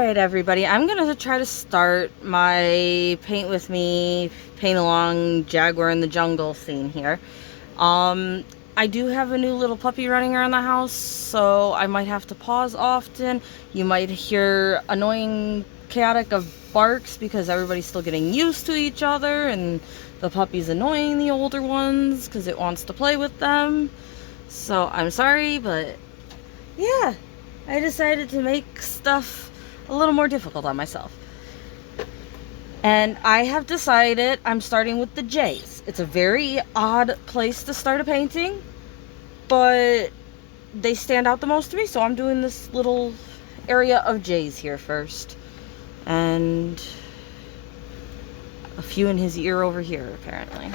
Alright everybody, I'm gonna try to start my paint with me, paint along Jaguar in the jungle scene here. I do have a new little puppy running around the house, so I might have to pause often. You might hear annoying chaotic of barks because everybody's still getting used to each other and the puppy's annoying the older ones because it wants to play with them. So I'm sorry, but yeah, I decided to make stuff a little more difficult on myself. And I have decided I'm starting with the J's. It's a very odd place to start a painting, but they stand out the most to me, so I'm doing this little area of J's here first. And a few in his ear over here, apparently.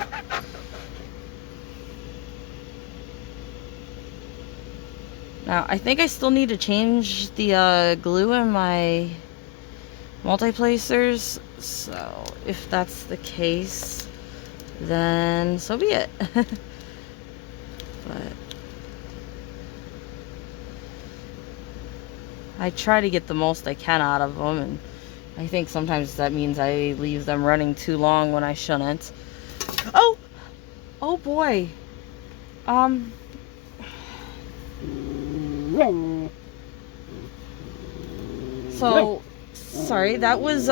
Now, I think I still need to change the glue in my multi-placers, so if that's the case, then so be it. But I try to get the most I can out of them, and I think sometimes that means I leave them running too long when I shouldn't. Oh boy. So, sorry, that was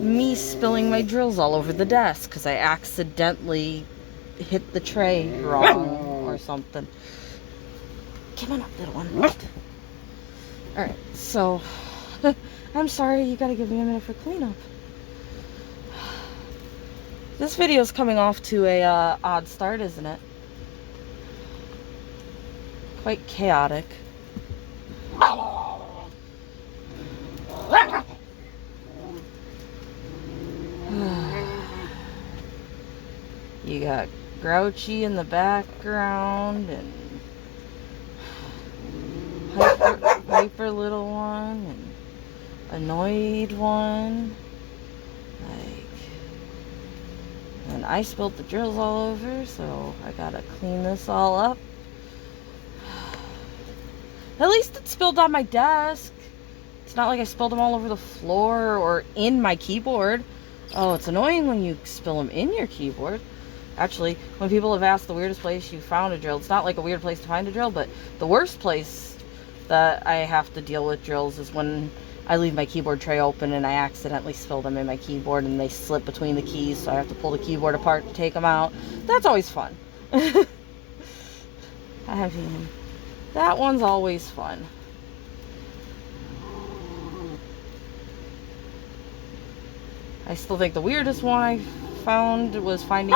me spilling my drills all over the desk because I accidentally hit the tray wrong or something. Come on up, little one. Alright, so I'm sorry, you gotta give me a minute for cleanup. This video is coming off to a odd start, isn't it? Quite chaotic. You got Grouchy in the background and hyper little one and annoyed one. And I spilled the drills all over, so I gotta clean this all up. At least it spilled on my desk. It's not like I spilled them all over the floor or in my keyboard. Oh, it's annoying when you spill them in your keyboard. Actually, when people have asked the weirdest place you found a drill, it's not like a weird place to find a drill, but the worst place that I have to deal with drills is when I leave my keyboard tray open and I accidentally spill them in my keyboard and they slip between the keys, so I have to pull the keyboard apart to take them out. That's always fun. I mean, that one's always fun. I still think the weirdest one I found was finding...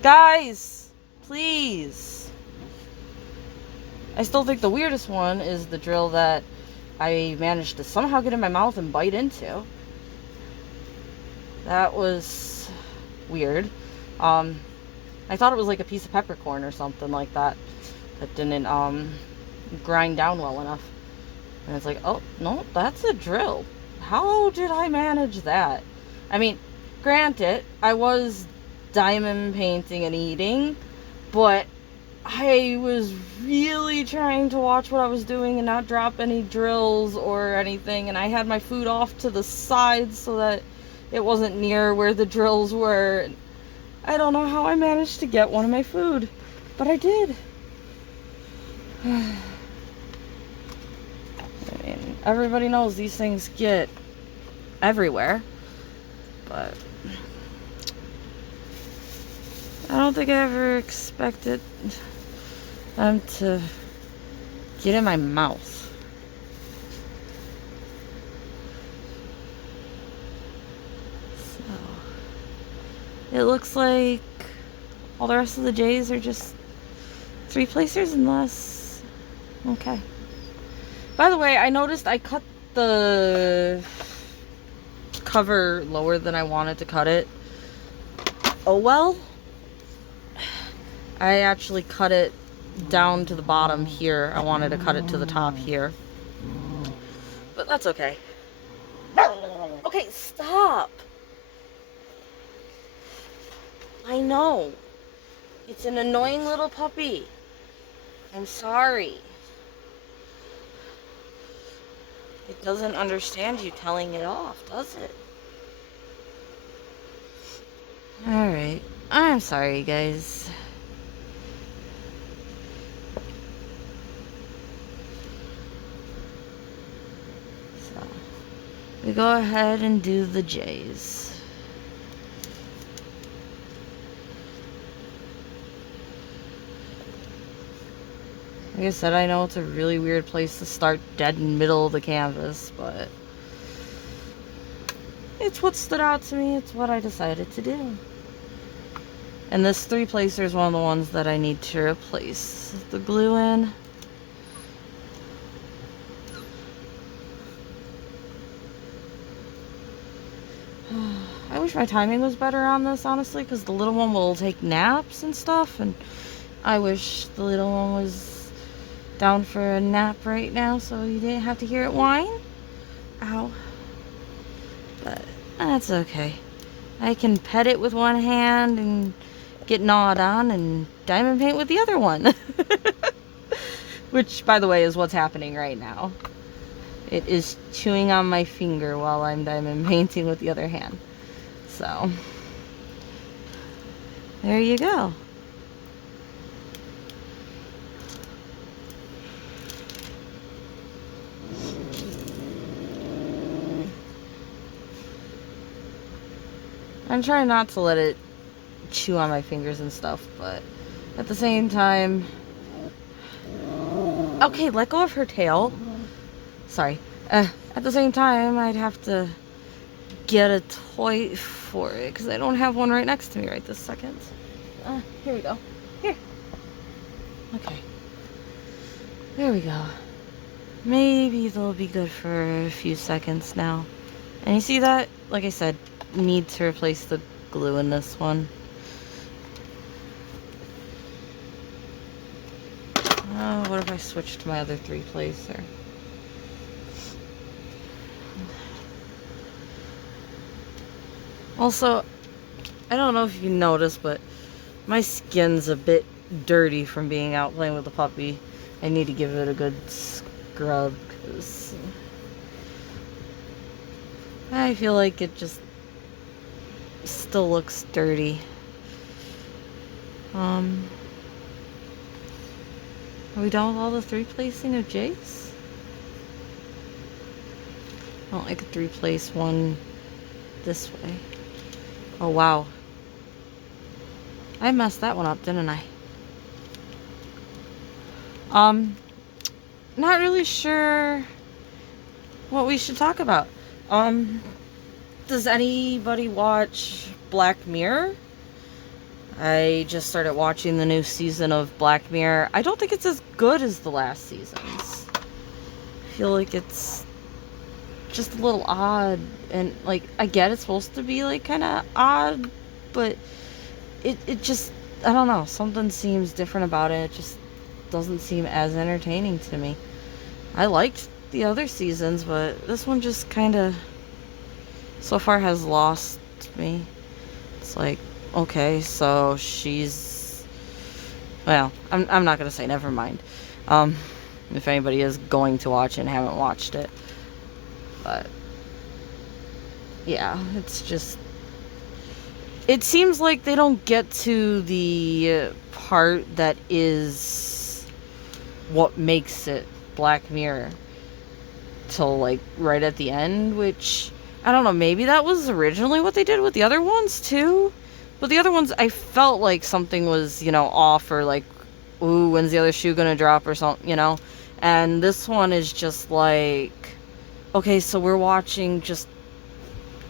Guys, please. I still think the weirdest one is the drill that I managed to somehow get in my mouth and bite into. That was weird. I thought it was like a piece of peppercorn or something like that that didn't grind down well enough. And it's like, oh, no, that's a drill. How did I manage that? I mean, granted, I was diamond painting and eating, but I was really trying to watch what I was doing and not drop any drills or anything, and I had my food off to the side so that it wasn't near where the drills were. I don't know how I managed to get one of my food, but I did. I mean, everybody knows these things get everywhere, but I don't think I ever expected them to get in my mouth. So, it looks like all the rest of the J's are just 3 placers unless... Okay. By the way, I noticed I cut the cover lower than I wanted to cut it. Oh well. I actually cut it down to the bottom here. I wanted to cut it to the top here. But that's okay. Okay, stop. I know. It's an annoying little puppy. I'm sorry. It doesn't understand you telling it off, does it? Alright. I'm sorry, guys. So, we go ahead and do the J's. Like I said, I know it's a really weird place to start dead in the middle of the canvas, but it's what stood out to me. It's what I decided to do. And this 3-placer is one of the ones that I need to replace the glue in. I wish my timing was better on this, honestly, because the little one will take naps and stuff, and I wish the little one was down for a nap right now so you didn't have to hear it whine. Ow. But that's okay. I can pet it with one hand and get gnawed on and diamond paint with the other one. Which, by the way, is what's happening right now. It is chewing on my finger while I'm diamond painting with the other hand. So, there you go. I'm trying not to let it chew on my fingers and stuff, but at the same time... Okay, let go of her tail. Sorry. At the same time, I'd have to get a toy for it, because I don't have one right next to me right this second. Here we go. Here. Okay. There we go. Maybe they'll be good for a few seconds now. And you see that? Like I said, need to replace the glue in this one. What if I switch to my other 3-placer? Also, I don't know if you noticed, but my skin's a bit dirty from being out playing with the puppy. I need to give it a good scrub, because I feel like it just still looks dirty. Are we done with all the 3-placing of Jace? I don't like a 3-place one this way. Oh wow. I messed that one up, didn't I? Not really sure what we should talk about. Does anybody watch Black Mirror? I just started watching the new season of Black Mirror. I don't think it's as good as the last seasons. I feel like it's just a little odd, and like, I get it's supposed to be like kind of odd, but it just, I don't know, something seems different about it. It just doesn't seem as entertaining to me. I liked the other seasons, but this one just kind of so far has lost me. It's like, okay, so she's, well, I'm not gonna say, never mind. If anybody is going to watch it and haven't watched it. But yeah, it's just, it seems like they don't get to the part that is what makes it Black Mirror till like right at the end, which I don't know, maybe that was originally what they did with the other ones too. But the other ones, I felt like something was, you know, off, or like, ooh, when's the other shoe gonna drop or something, you know? And this one is just like, okay, so we're watching just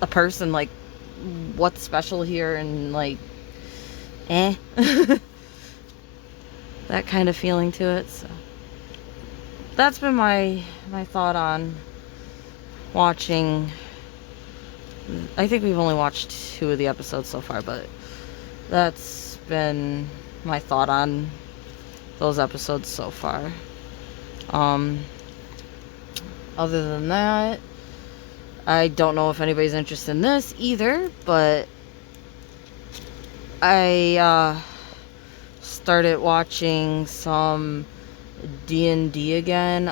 a person, like, what's special here, and like, eh. That kind of feeling to it, so. That's been my thought on watching. I think we've only watched 2 of the episodes so far, but that's been my thought on those episodes so far. Other than that, I don't know if anybody's interested in this either, but I started watching some D&D again.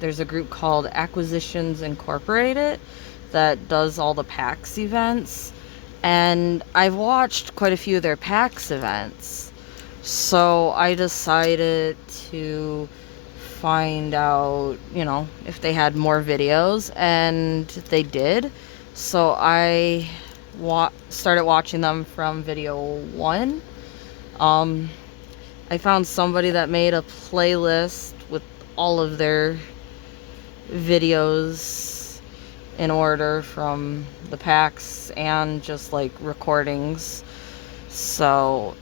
there's a group called Acquisitions Incorporated that does all the PAX events. And I've watched quite a few of their PAX events. So I decided to find out, if they had more videos, and they did. So I started watching them from video 1. I found somebody that made a playlist with all of their videos in order from the packs and just like recordings. So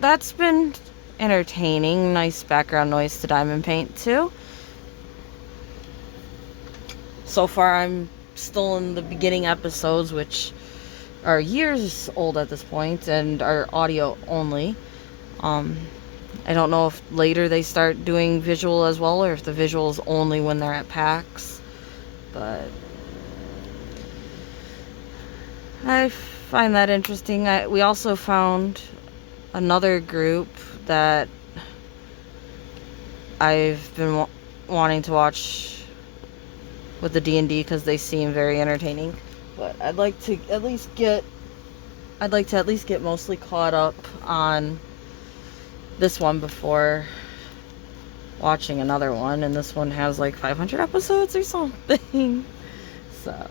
that's been entertaining. Nice background noise to diamond paint too. So far I'm still in the beginning episodes, which are years old at this point and are audio only. I don't know if later they start doing visual as well, or if the visual is only when they're at PAX. But I find that interesting. We also found another group that I've been wanting to watch with the D&D because they seem very entertaining. But I'd like to at least get mostly caught up on this one before watching another one, and this one has like 500 episodes or something. So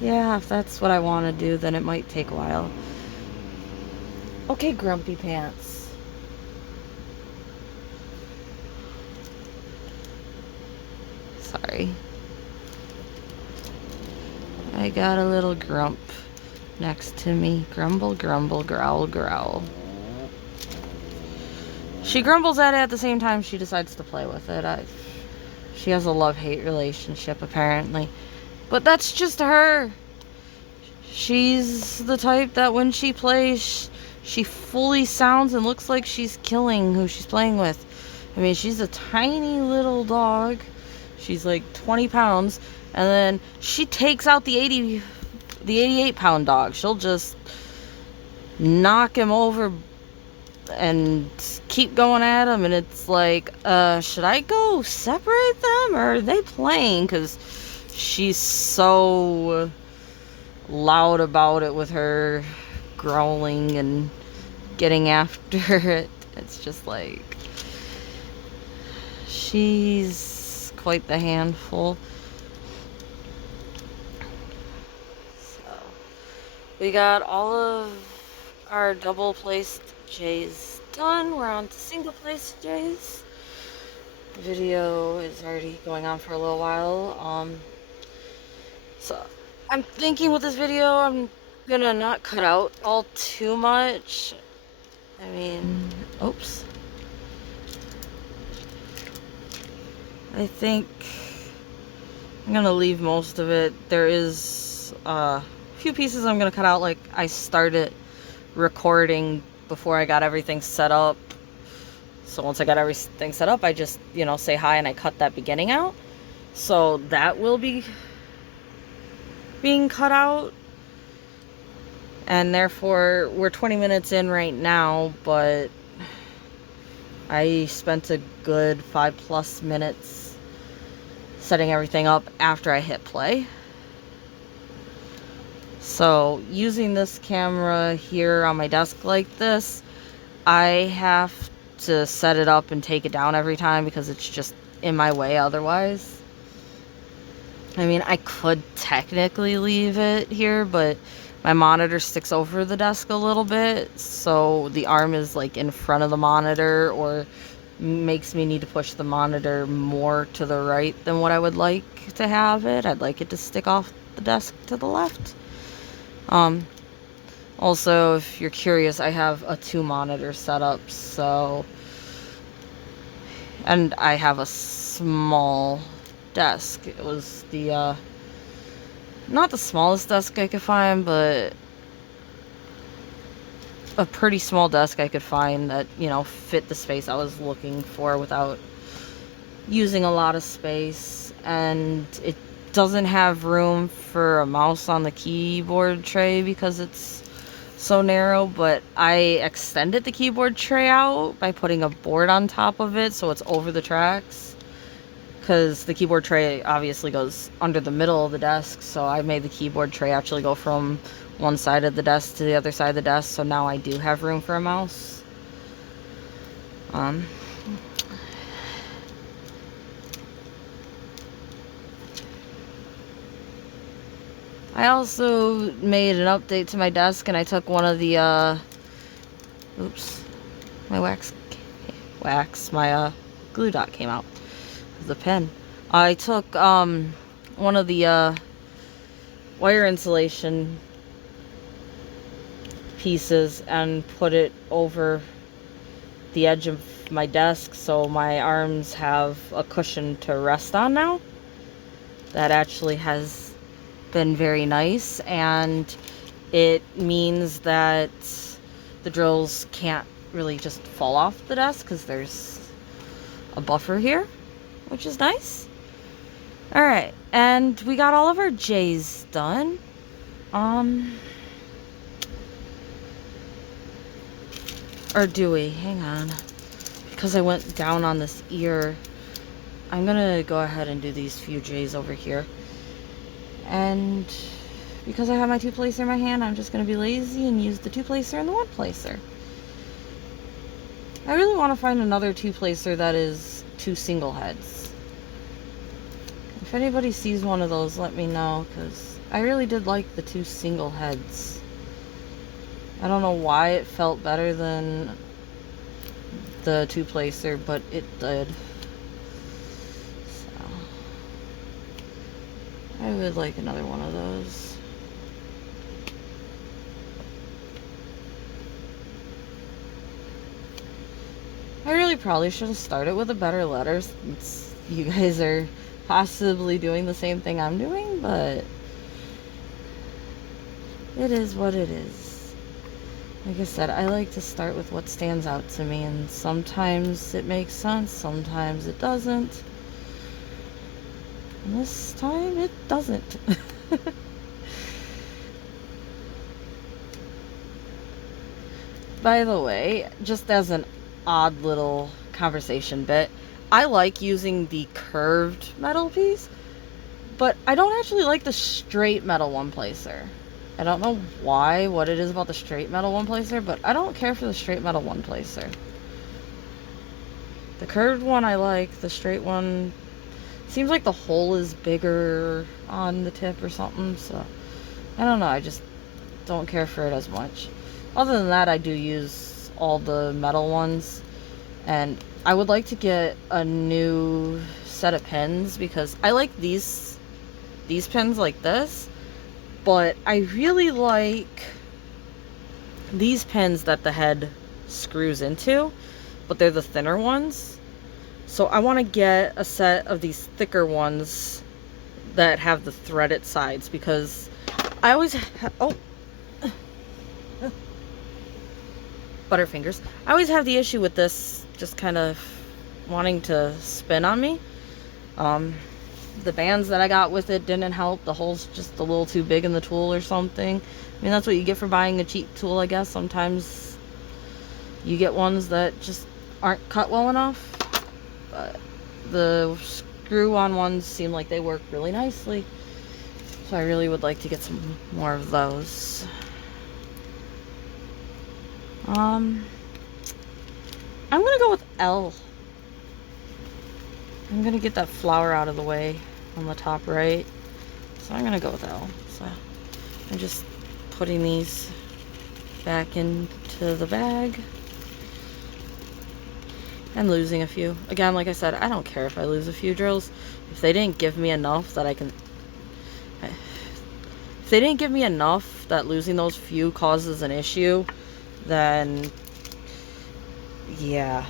yeah, if that's what I want to do, then it might take a while. Okay, Grumpy Pants. Sorry. I got a little grump next to me. Grumble, grumble, growl, growl. She grumbles at it at the same time she decides to play with it. She has a love-hate relationship, apparently. But that's just her. She's the type that when she plays, she fully sounds and looks like she's killing who she's playing with. I mean, she's a tiny little dog. She's like 20 pounds. And then she takes out the 88-pound dog. She'll just knock him over and keep going at him, and it's like, should I go separate them, or are they playing? Because she's so loud about it with her growling and getting after it. It's just like, she's quite the handful. So we got all of our double placed J's done. We're on to single placed J's. The video is already going on for a little while. So I'm thinking with this video I'm gonna not cut out all too much. I mean, oops. I think I'm gonna leave most of it. There is a few pieces I'm gonna cut out, like I started recording before I got everything set up. So once I got everything set up, I just, say hi and I cut that beginning out. So that will be being cut out. And therefore, we're 20 minutes in right now, but I spent a good 5+ minutes setting everything up after I hit play. So using this camera here on my desk like this, I have to set it up and take it down every time because it's just in my way otherwise. I mean, I could technically leave it here, but my monitor sticks over the desk a little bit, so the arm is like in front of the monitor, or makes me need to push the monitor more to the right than what I would like to have it. I'd like it to stick off the desk to the left. Also, if you're curious, I have a 2-monitor setup, so, and I have a small desk. It was the, not the smallest desk I could find, but a pretty small desk I could find that, fit the space I was looking for without using a lot of space. And it doesn't have room for a mouse on the keyboard tray because it's so narrow, but I extended the keyboard tray out by putting a board on top of it so it's over the tracks, because the keyboard tray obviously goes under the middle of the desk, so I made the keyboard tray actually go from one side of the desk to the other side of the desk, so now I do have room for a mouse. I also made an update to my desk, and I took one of the, oops, my my glue dot came out of the pen. I took, one of the, wire insulation pieces and put it over the edge of my desk, so my arms have a cushion to rest on now. That actually has been very nice, and it means that the drills can't really just fall off the desk because there's a buffer here, which is nice. Alright, and we got all of our J's done. Or do we? Hang on. Because I went down on this ear, I'm gonna go ahead and do these few J's over here. And because I have my two-placer in my hand, I'm just gonna be lazy and use the two-placer and the one-placer. I really want to find another two-placer that is two single heads. If anybody sees one of those, let me know, because I really did like the two single heads. I don't know why it felt better than the two-placer, but it did. So, I would like another one of those. I really probably should have started with a better letter since you guys are possibly doing the same thing I'm doing, but it is what it is. Like I said, I like to start with what stands out to me, and sometimes it makes sense, sometimes it doesn't. And this time it doesn't. By the way, just as an odd little conversation bit, I like using the curved metal piece, but I don't actually like the straight metal one-placer. I don't know why, what it is about the straight metal one-placer, but I don't care for the straight metal one-placer. The curved one I like, the straight one seems like the hole is bigger on the tip or something, so I don't know, I just don't care for it as much. Other than that, I do use all the metal ones, and I would like to get a new set of pins because I like these pins like this, but I really like these pins that the head screws into, but they're the thinner ones. So I want to get a set of these thicker ones that have the threaded sides, because I always Butterfingers. I always have the issue with this just kind of wanting to spin on me. The bands that I got with it didn't help. The hole's just a little too big in the tool or something. I mean, that's what you get for buying a cheap tool, I guess. Sometimes you get ones that just aren't cut well enough. But the screw-on ones seem like they work really nicely. So I really would like to get some more of those. I'm gonna go with L. I'm gonna get that flower out of the way on the top right. So I'm gonna go with L. So I'm just putting these back into the bag. And losing a few. Again, like I said, I don't care if I lose a few drills. If they didn't give me enough that I can... If they didn't give me enough that losing those few causes an issue, then... yeah.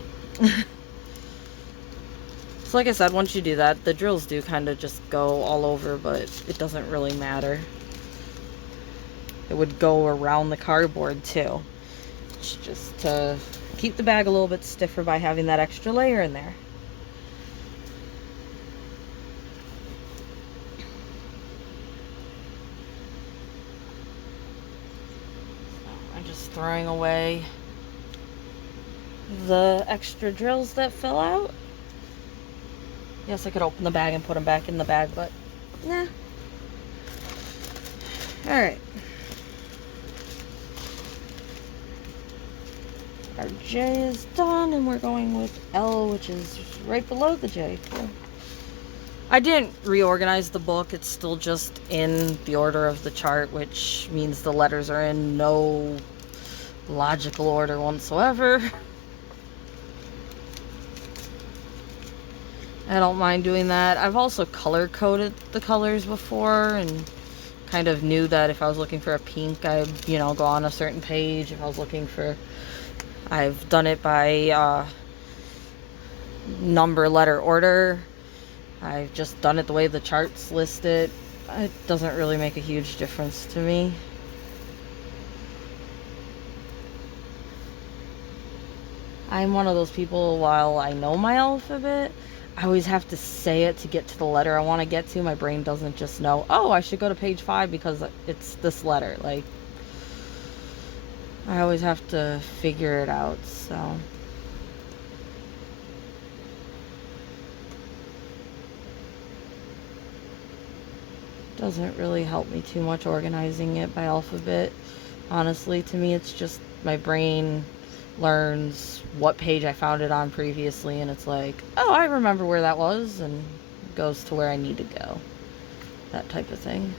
So like I said, once you do that, the drills do kind of just go all over, but it doesn't really matter. It would go around the cardboard too. It's just to keep the bag a little bit stiffer by having that extra layer in there. So I'm just throwing away the extra drills that fell out. Yes, I could open the bag and put them back in the bag, but nah. Alright. Our J is done, and we're going with L, which is right below the J. Cool. I didn't reorganize the book. It's still just in the order of the chart, which means the letters are in no logical order whatsoever. I don't mind doing that. I've also color coded the colors before and kind of knew that if I was looking for a pink, I'd, you know, go on a certain page. If I was looking for... I've done it by number, letter, order. I've just done it the way the charts list it. It doesn't really make a huge difference to me. I'm one of those people, while I know my alphabet, I always have to say it to get to the letter I want to get to. My brain doesn't just know, oh, I should go to page 5 because it's this letter. Like, I always have to figure it out, so... Doesn't really help me too much organizing it by alphabet. Honestly, to me, it's just my brain learns what page I found it on previously, and it's like, oh, I remember where that was, and goes to where I need to go. That type of thing.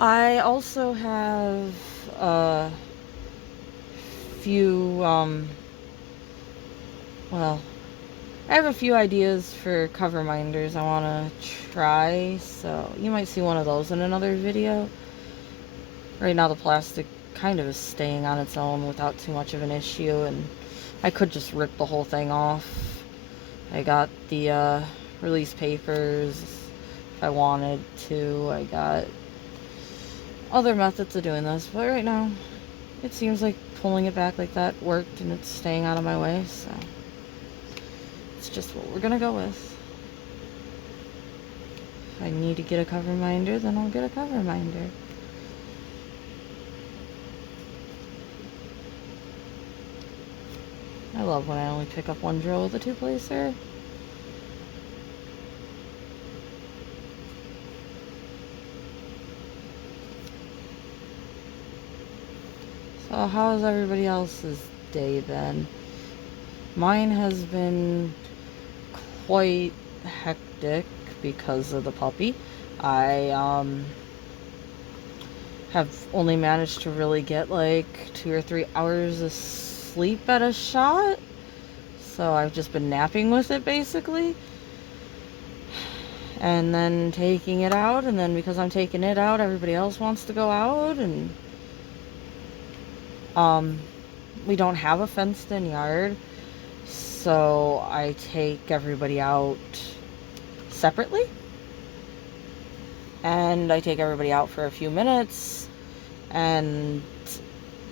I also have a few, well, I have a few ideas for cover minders I want to try, so you might see one of those in another video. Right now the plastic kind of is staying on its own without too much of an issue, and I could just rip the whole thing off. I got the release papers if I wanted to. I got other methods of doing this, but right now it seems like pulling it back like that worked, and it's staying out of my way, so it's just what we're gonna go with. If I need to get a cover minder, then I'll get a cover minder. I love when I only pick up one drill with a two-placer. So how has everybody else's day been? Mine has been quite hectic because of the puppy. I have only managed to really get like 2 or 3 hours of sleep at a shot. So I've just been napping with it basically. And then taking it out, and then because I'm taking it out, everybody else wants to go out, and we don't have a fenced in yard, so I take everybody out separately, and I take everybody out for a few minutes, and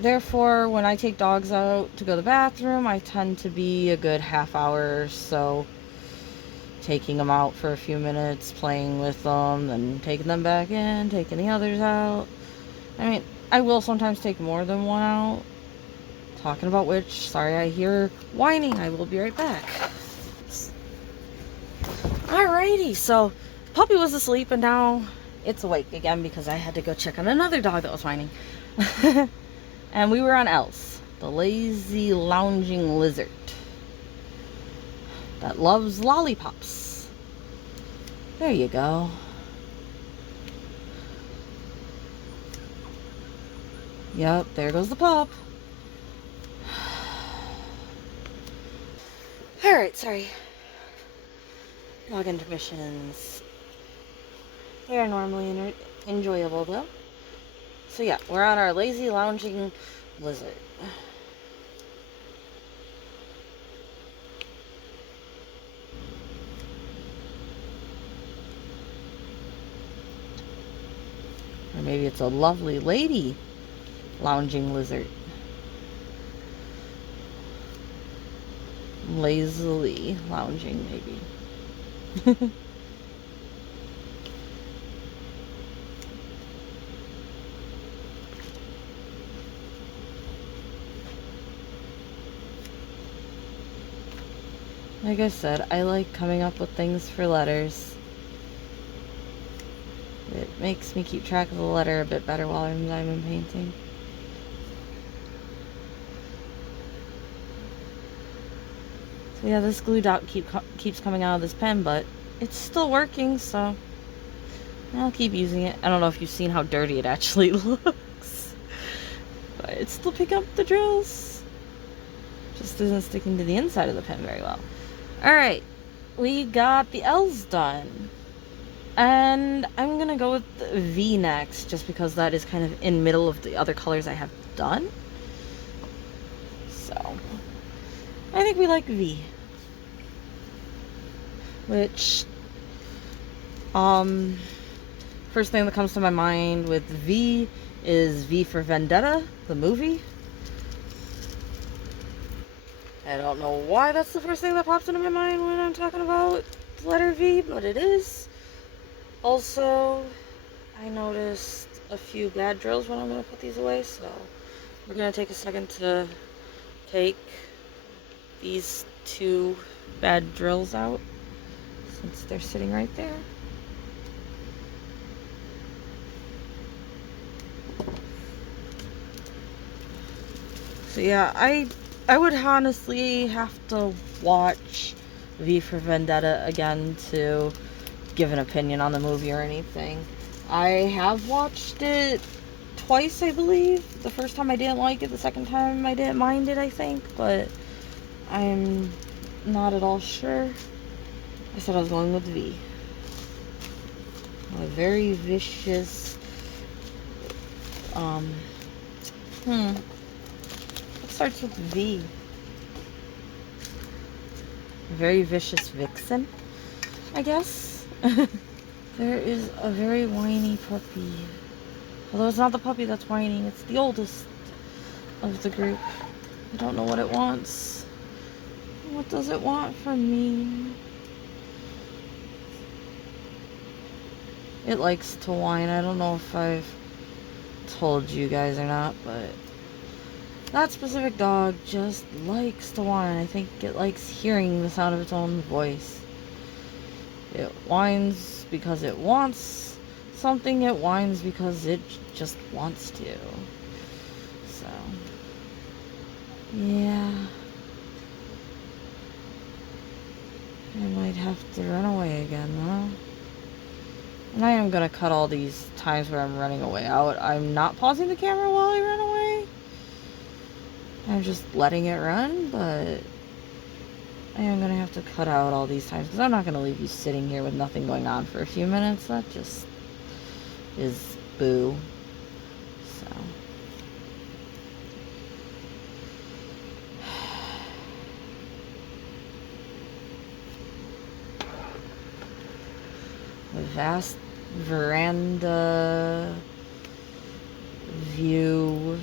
therefore when I take dogs out to go to the bathroom, I tend to be a good half hour or so taking them out for a few minutes, playing with them, then taking them back in, taking the others out. I mean, I will sometimes take more than one out. Talking about which, sorry I hear whining, I will be right back. Alrighty, so puppy was asleep and now it's awake again because I had to go check on another dog that was whining. And we were on Else, the lazy lounging lizard that loves lollipops. There you go. Yep, there goes the pup. Alright, sorry. Dog intermissions. They are normally enjoyable though. So yeah, we're on our lazy lounging lizard. Or maybe it's a lovely lady lounging lizard. Lazily lounging, maybe. Like I said, I like coming up with things for letters. It makes me keep track of the letter a bit better while I'm diamond painting. So yeah, this glue dot keeps coming out of this pen, but it's still working, so I'll keep using it. I don't know if you've seen how dirty it actually looks, but it's still picking up the drills. Just isn't sticking to the inside of the pen very well. Alright, we got the L's done. And I'm gonna go with the V next, just because that is kind of in middle of the other colors I have done. So, I think we like V. Which, first thing that comes to my mind with V is V for Vendetta, the movie. I don't know why that's the first thing that pops into my mind when I'm talking about the letter V, but it is. Also, I noticed a few bad drills when I'm going to put these away, so we're going to take a second to take these two bad drills out, since they're sitting right there. So yeah, I would honestly have to watch V for Vendetta again to give an opinion on the movie or anything. I have watched it twice, I believe. The first time I didn't like it, the second time I didn't mind it, I think, but I'm not at all sure. I said I was going with V. A very vicious, what starts with V? A very vicious vixen, I guess. There is a very whiny puppy. Although it's not the puppy that's whining, it's the oldest of the group. I don't know what it wants. What does it want from me? It likes to whine. I don't know if I've told you guys or not, but that specific dog just likes to whine. I think it likes hearing the sound of its own voice. It whines because it wants something. It whines because it just wants to. So, yeah. I might have to run away again, though. And I am going to cut all these times where I'm running away out. I'm not pausing the camera while I run away. I'm just letting it run, but I am going to have to cut out all these times, because I'm not going to leave you sitting here with nothing going on for a few minutes. That just is boo. So. The vast veranda view.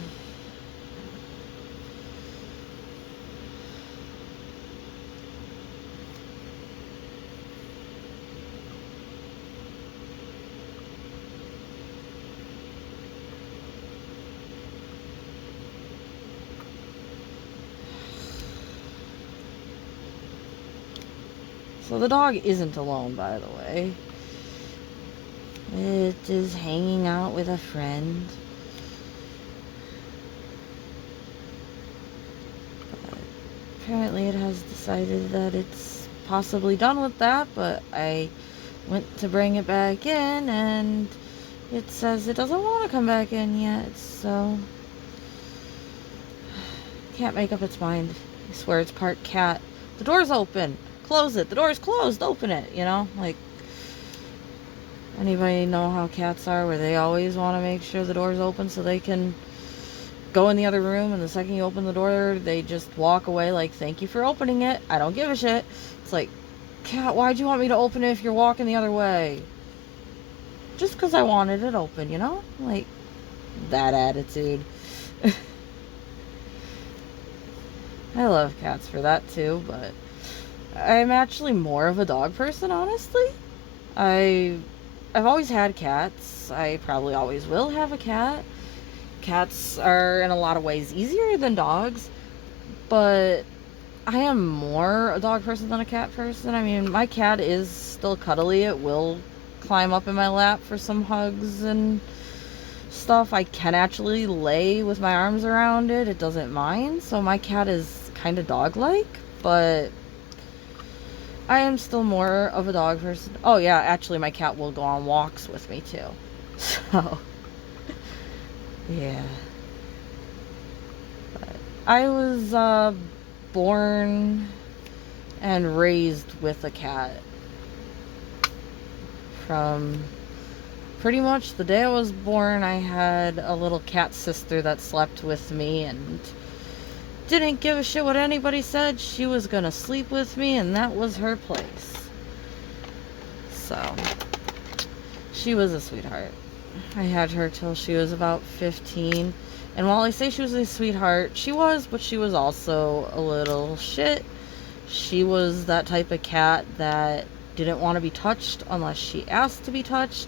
So the dog isn't alone, by the way. It is hanging out with a friend. But apparently it has decided that it's possibly done with that, but I went to bring it back in and it says it doesn't want to come back in yet, so can't make up its mind. I swear it's part cat. The door's open. Close it. The door's closed. Open it, you know? Like, anybody know how cats are, where they always want to make sure the door's open so they can go in the other room, and the second you open the door, they just walk away like, thank you for opening it. I don't give a shit. It's like, cat, why'd you want me to open it if you're walking the other way? Just because I wanted it open, you know? Like, that attitude. I love cats for that too, but I'm actually more of a dog person, honestly. I've always had cats. I probably always will have a cat. Cats are in a lot of ways easier than dogs, but I am more a dog person than a cat person. I mean, my cat is still cuddly. It will climb up in my lap for some hugs and stuff. I can actually lay with my arms around it. It doesn't mind. So my cat is kind of dog-like, but I am still more of a dog person. Oh yeah, actually my cat will go on walks with me too. So, yeah. But I was born and raised with a cat. From pretty much the day I was born, I had a little cat sister that slept with me and didn't give a shit what anybody said. She was gonna sleep with me, and that was her place. So, she was a sweetheart. I had her till she was about 15. And while I say she was a sweetheart, she was, but she was also a little shit. She was that type of cat that didn't want to be touched unless she asked to be touched.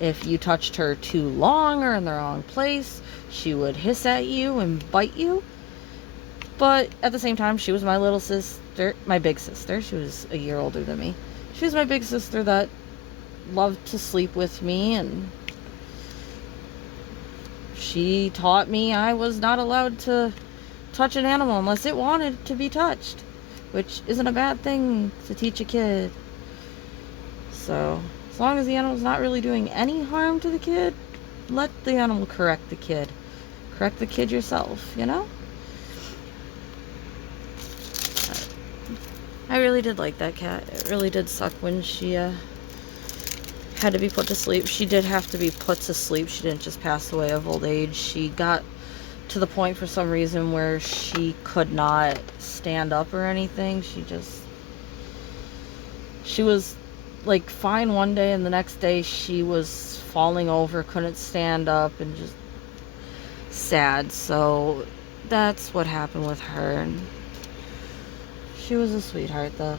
If you touched her too long or in the wrong place, she would hiss at you and bite you. But at the same time, she was my little sister, my big sister. She was a year older than me. She was my big sister that loved to sleep with me, and she taught me I was not allowed to touch an animal unless it wanted to be touched, which isn't a bad thing to teach a kid. So, as long as the animal's not really doing any harm to the kid, let the animal correct the kid. Correct the kid yourself, you know? I really did like that cat. It really did suck when she had to be put to sleep. She did have to be put to sleep. She didn't just pass away of old age. She got to the point for some reason where she could not stand up or anything. She was like fine one day, and the next day she was falling over, couldn't stand up, and just sad. So that's what happened with her. And she was a sweetheart though.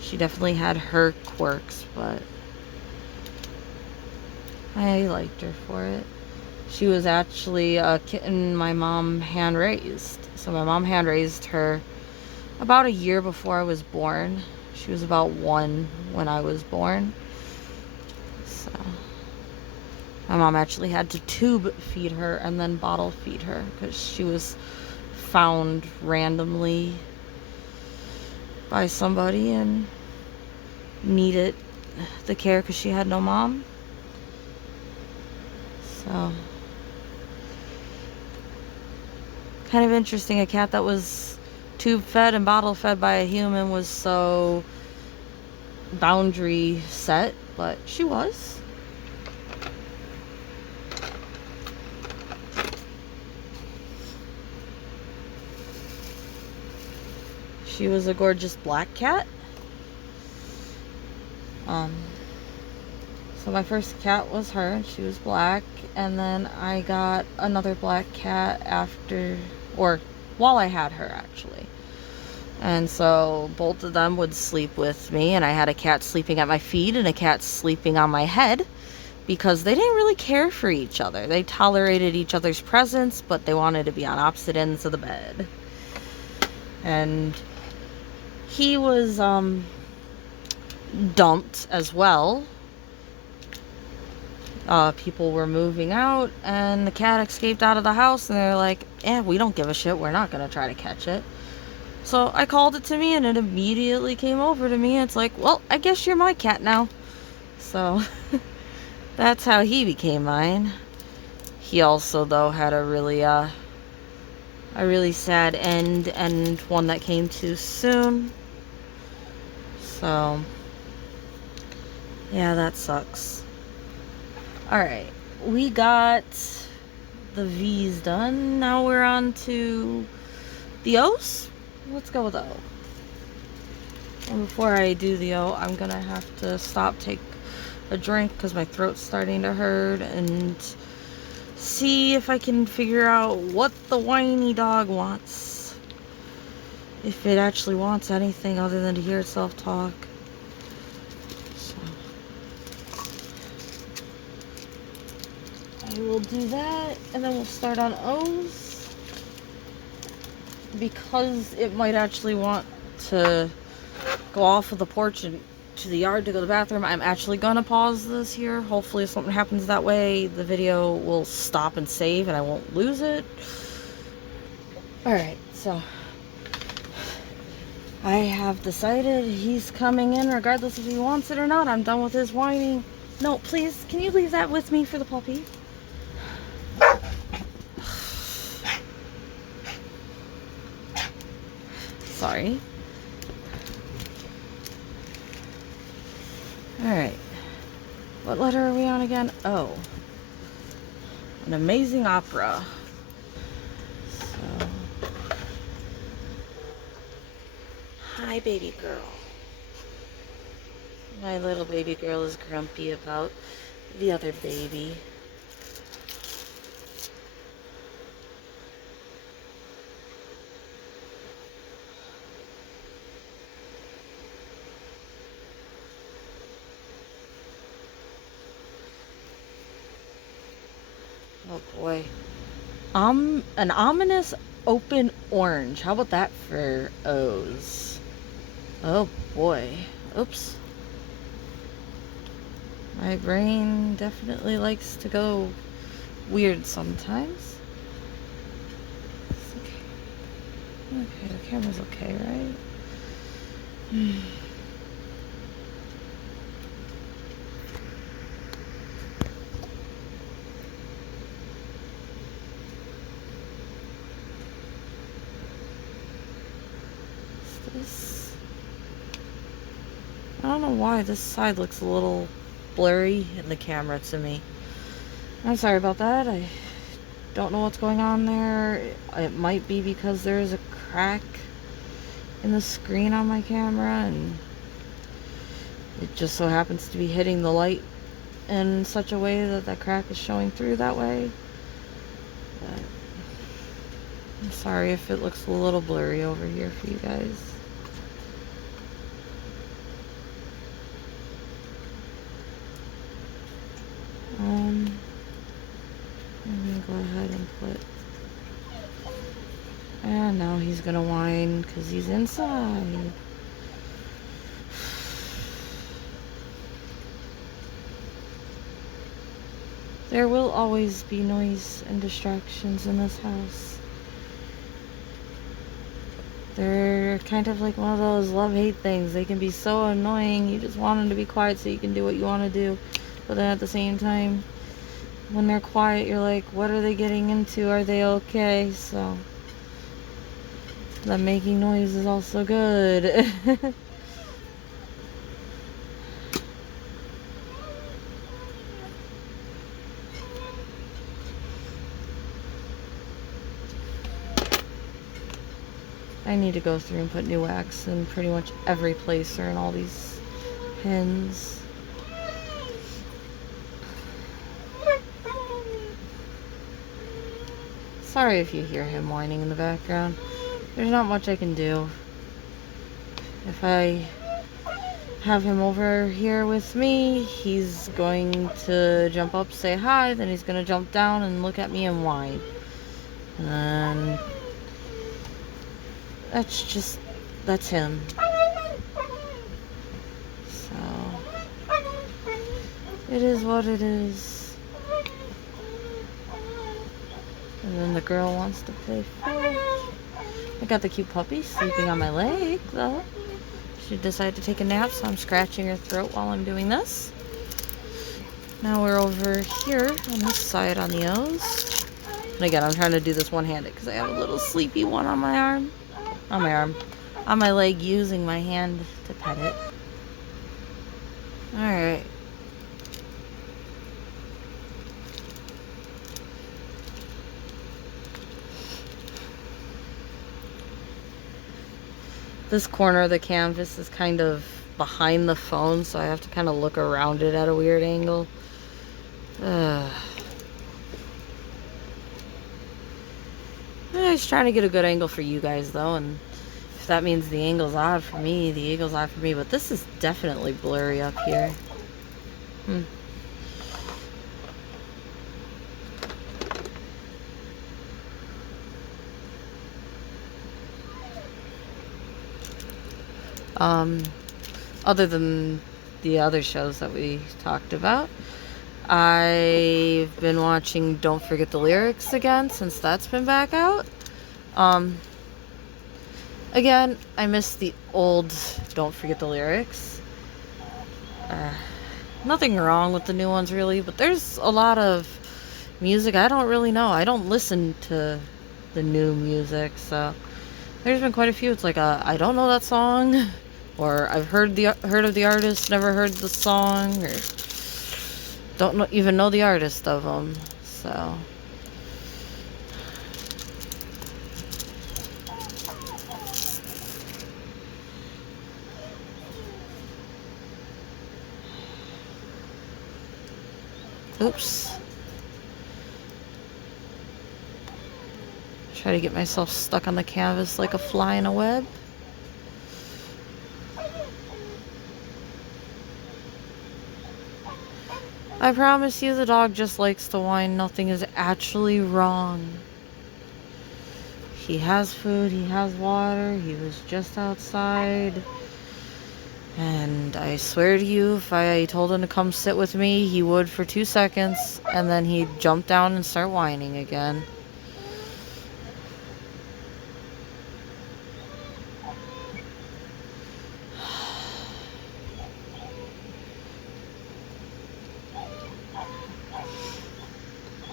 She definitely had her quirks, but I liked her for it. She was actually a kitten my mom hand raised. So my mom hand raised her about a year before I was born. She was about 1 when I was born. So my mom actually had to tube feed her and then bottle feed her because she was found randomly by somebody and needed the care because she had no mom. So, kind of interesting. A cat that was tube fed and bottle fed by a human was so boundary set, but she was. She was a gorgeous black cat. So my first cat was her. She was black, and then I got another black cat after, or while I had her actually. And so both of them would sleep with me, and I had a cat sleeping at my feet and a cat sleeping on my head because they didn't really care for each other. They tolerated each other's presence, but they wanted to be on opposite ends of the bed. And he was dumped as well. People were moving out, and the cat escaped out of the house, and they're like, we don't give a shit, we're not gonna try to catch it. So I called it to me, and it immediately came over to me. It's like, well, I guess you're my cat now. So that's how he became mine. He also, though, had a really sad end, and one that came too soon. So yeah, that sucks. Alright, we got the V's done. Now we're on to the O's. Let's go with O. And before I do the O, I'm gonna have to stop, take a drink because my throat's starting to hurt, and see if I can figure out what the whiny dog wants. If it actually wants anything other than to hear itself talk. I will do that, and then we'll start on O's. because it might actually want to go off of the porch and to the yard to go to the bathroom, I'm actually gonna pause this here. Hopefully if something happens that way, the video will stop and save and I won't lose it. Alright, so I have decided he's coming in regardless if he wants it or not. I'm done with his whining. No, please, can you leave that with me for the puppy? Sorry. Alright. What letter are we on again? Oh. An amazing opera. So. Hi, baby girl. My little baby girl is grumpy about the other baby. Oh boy. An ominous open orange. How about that for O's? Oh boy. Oops. My brain definitely likes to go weird sometimes. It's okay. Okay, the camera's okay, right? This, I don't know why this side looks a little blurry in the camera to me. I'm sorry about that. I don't know what's going on there. It might be because there's a crack in the screen on my camera and it just so happens to be hitting the light in such a way that that crack is showing through that way. But I'm sorry if it looks a little blurry over here for you guys. I'm gonna go ahead and put, and now he's gonna whine because he's inside. There will always be noise and distractions in this house. They're kind of like one of those love-hate things. They can be so annoying. You just want them to be quiet so you can do what you want to do. But then at the same time, when they're quiet, you're like, what are they getting into? Are they okay? So, them making noise is also good. I need to go through and put new wax in pretty much every place or in all these pins. Sorry if you hear him whining in the background. There's not much I can do. If I have him over here with me, he's going to jump up, say hi, then he's going to jump down and look at me and whine. And then that's him. So, it is what it is. And then the girl wants to play fetch. I got the cute puppy sleeping on my leg, though. She decided to take a nap, so I'm scratching her throat while I'm doing this. Now we're over here on this side on the O's. And again, I'm trying to do this one-handed because I have a little sleepy one on my arm. On my leg, using my hand to pet it. Alright. This corner of the canvas is kind of behind the phone, so I have to kind of look around it at a weird angle. I was trying to get a good angle for you guys, though, and if that means the angle's odd for me, the angle's odd for me, but this is definitely blurry up here. Um, Other than the other shows that we talked about, I've been watching Don't Forget the Lyrics again since that's been back out. Um, Again, I miss the old Don't Forget the Lyrics. Uh, Nothing wrong with the new ones really, but there's a lot of music I don't really know. I don't listen to the new music, so there's been quite a few. It's like I don't know that song, or I've heard of the artist, never heard the song, or don't even know the artist of them. So oops. Try to get myself stuck on the canvas like a fly in a web. I promise you the dog just likes to whine. Nothing is actually wrong. He has food, he has water, he was just outside. And I swear to you, if I told him to come sit with me, he would for 2 seconds, and then he'd jump down and start whining again.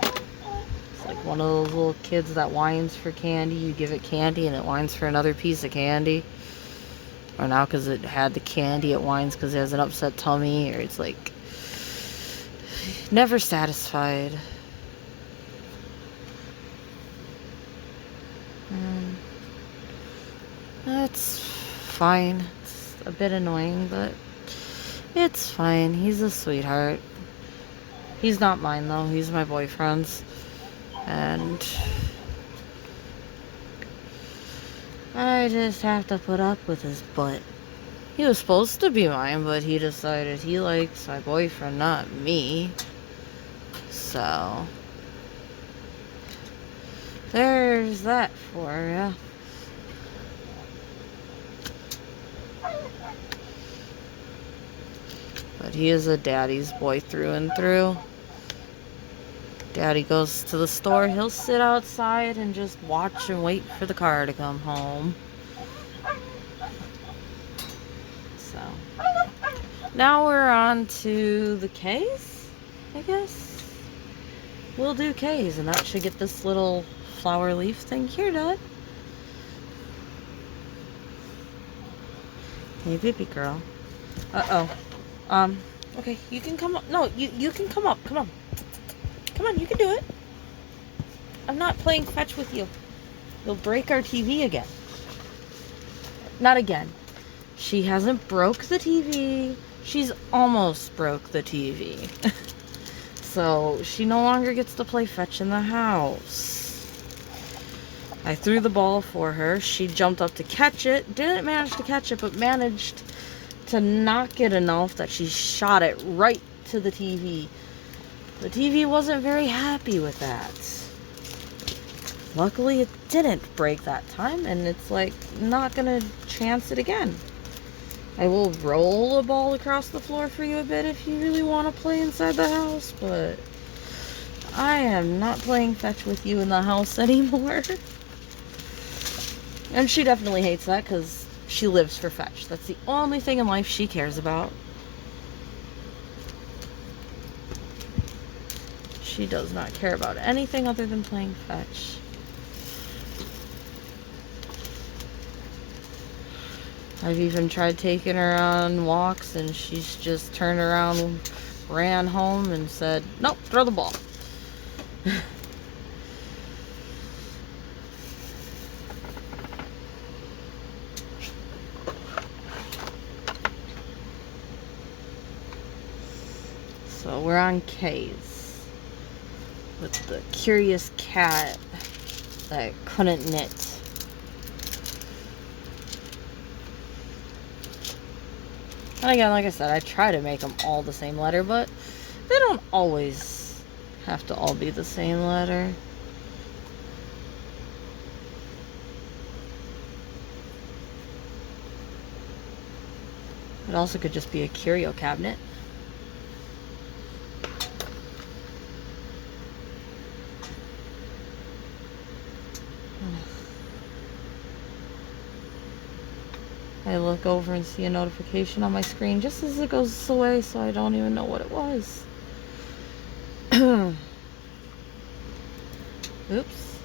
It's like one of those little kids that whines for candy. You give it candy and it whines for another piece of candy. Or now because it had the candy, it whines because it has an upset tummy. Or it's like never satisfied. That's fine. It's a bit annoying, but it's fine. He's a sweetheart. He's not mine, though. He's my boyfriend's. And I just have to put up with his butt. He was supposed to be mine, but he decided he likes my boyfriend, not me. So there's that for ya. But he is a daddy's boy through and through. Daddy goes to the store, he'll sit outside and just watch and wait for the car to come home. So now we're on to the K's, I guess. We'll do K's, and that should get this little flower leaf thing here done. Hey, baby girl. Uh-oh. Okay, you can come up. No, you can come up. Come on. Come on, you can do it. I'm not playing fetch with you. You'll break our TV again. Not again. She hasn't broke the TV. She's almost broke the TV. So she no longer gets to play fetch in the house. I threw the ball for her. She jumped up to catch it. Didn't manage to catch it, but managed to knock it enough that she shot it right to the TV. The TV wasn't very happy with that. Luckily, it didn't break that time, and it's like not gonna chance it again. I will roll a ball across the floor for you a bit if you really want to play inside the house, but I am not playing fetch with you in the house anymore. And she definitely hates that because she lives for fetch. That's the only thing in life she cares about. She does not care about anything other than playing fetch. I've even tried taking her on walks, and she's just turned around, ran home, and said, nope, throw the ball. So we're on K's with the curious cat that couldn't knit. And again, like I said, I try to make them all the same letter, but they don't always have to all be the same letter. It also could just be a curio cabinet. I look over and see a notification on my screen just as it goes away, so I don't even know what it was. Oops.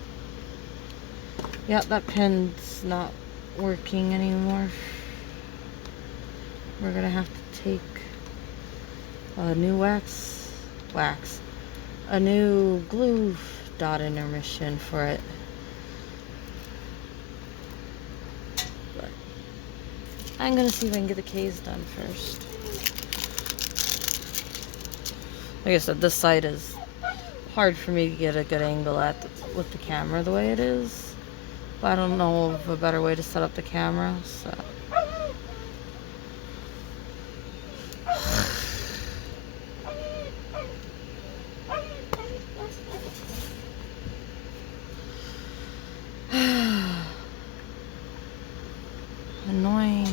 Yeah, that pin's not working anymore. We're gonna have to take a new a new glue dot intermission for it. But I'm gonna see if I can get the K's done first. Like I said, this side is hard for me to get a good angle at with the camera the way it is. But I don't know of a better way to set up the camera, so. Annoying.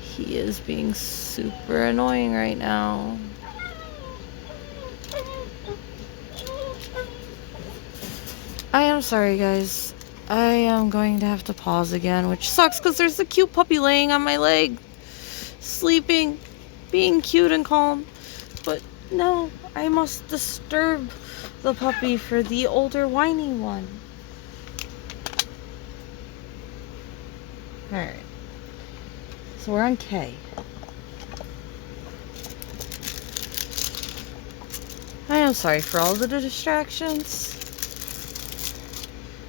He is being super annoying right now. I am sorry, guys. I am going to have to pause again, which sucks because there's a cute puppy laying on my leg, sleeping, being cute and calm. But no, I must disturb the puppy for the older whiny one. Alright. So we're on K. I am sorry for all the distractions.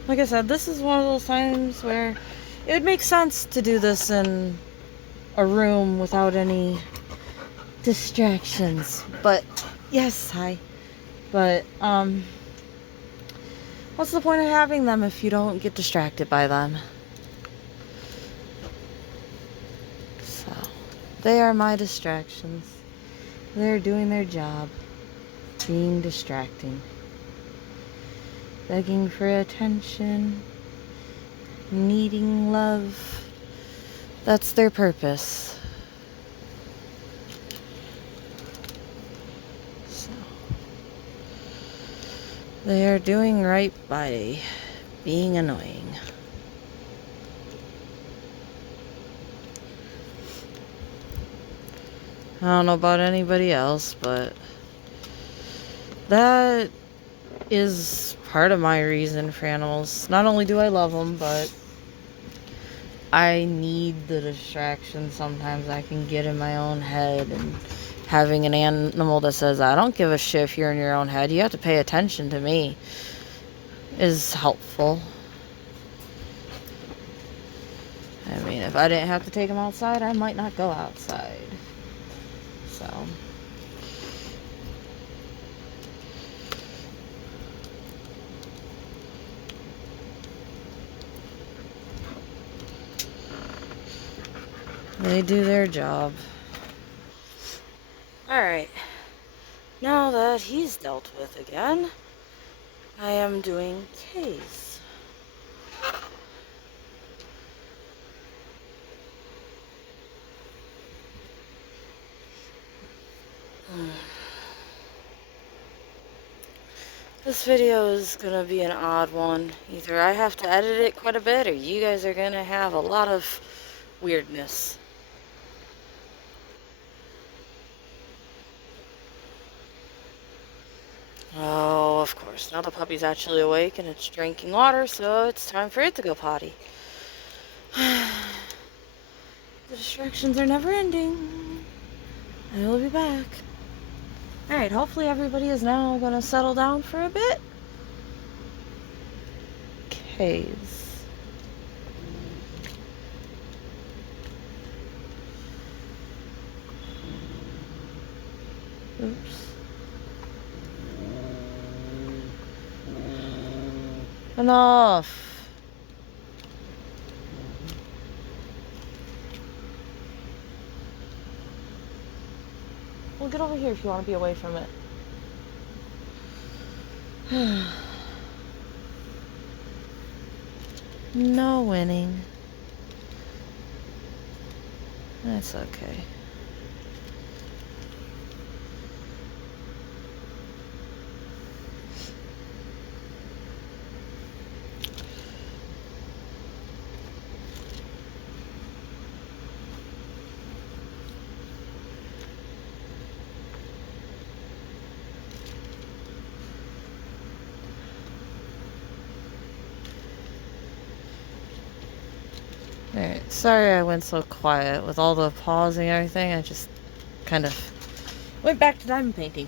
Like I said, this is one of those times where it would make sense to do this in a room without any distractions. But, yes, hi. But, what's the point of having them if you don't get distracted by them? So, they are my distractions. They're doing their job. Being distracting. Begging for attention. Needing love. That's their purpose. So, they are doing right by being annoying. I don't know about anybody else, but that is part of my reason for animals. Not only do I love them, but I need the distraction sometimes I can get in my own head, and having an animal that says, I don't give a shit if you're in your own head, you have to pay attention to me, is helpful. I mean, if I didn't have to take them outside, I might not go outside. So, they do their job. Alright, now that he's dealt with again, I am doing K's. This video is gonna be an odd one. Either I have to edit it quite a bit, or you guys are gonna have a lot of weirdness. Oh, of course. Now the puppy's actually awake and it's drinking water, so it's time for it to go potty. The distractions are never ending. I will be back. Alright, hopefully everybody is now gonna settle down for a bit. K's. Oops. Enough. Well, get over here if you want to be away from it. No winning. That's okay. Alright, sorry I went so quiet with all the pausing and everything. I just kind of went back to diamond painting.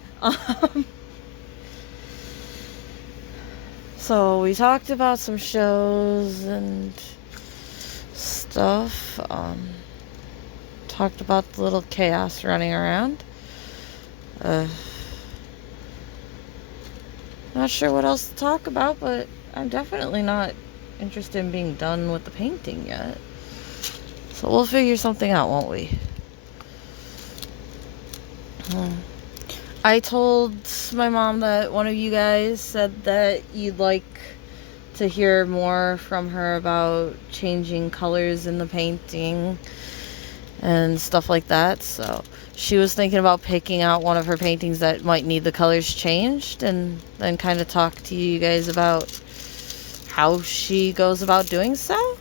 So we talked about some shows and stuff. Talked about the little chaos running around. Not sure what else to talk about, but I'm definitely not interested in being done with the painting yet. So we'll figure something out, won't we? I told my mom that one of you guys said that you'd like to hear more from her about changing colors in the painting and stuff like that. So she was thinking about picking out one of her paintings that might need the colors changed and then kind of talk to you guys about how she goes about doing so.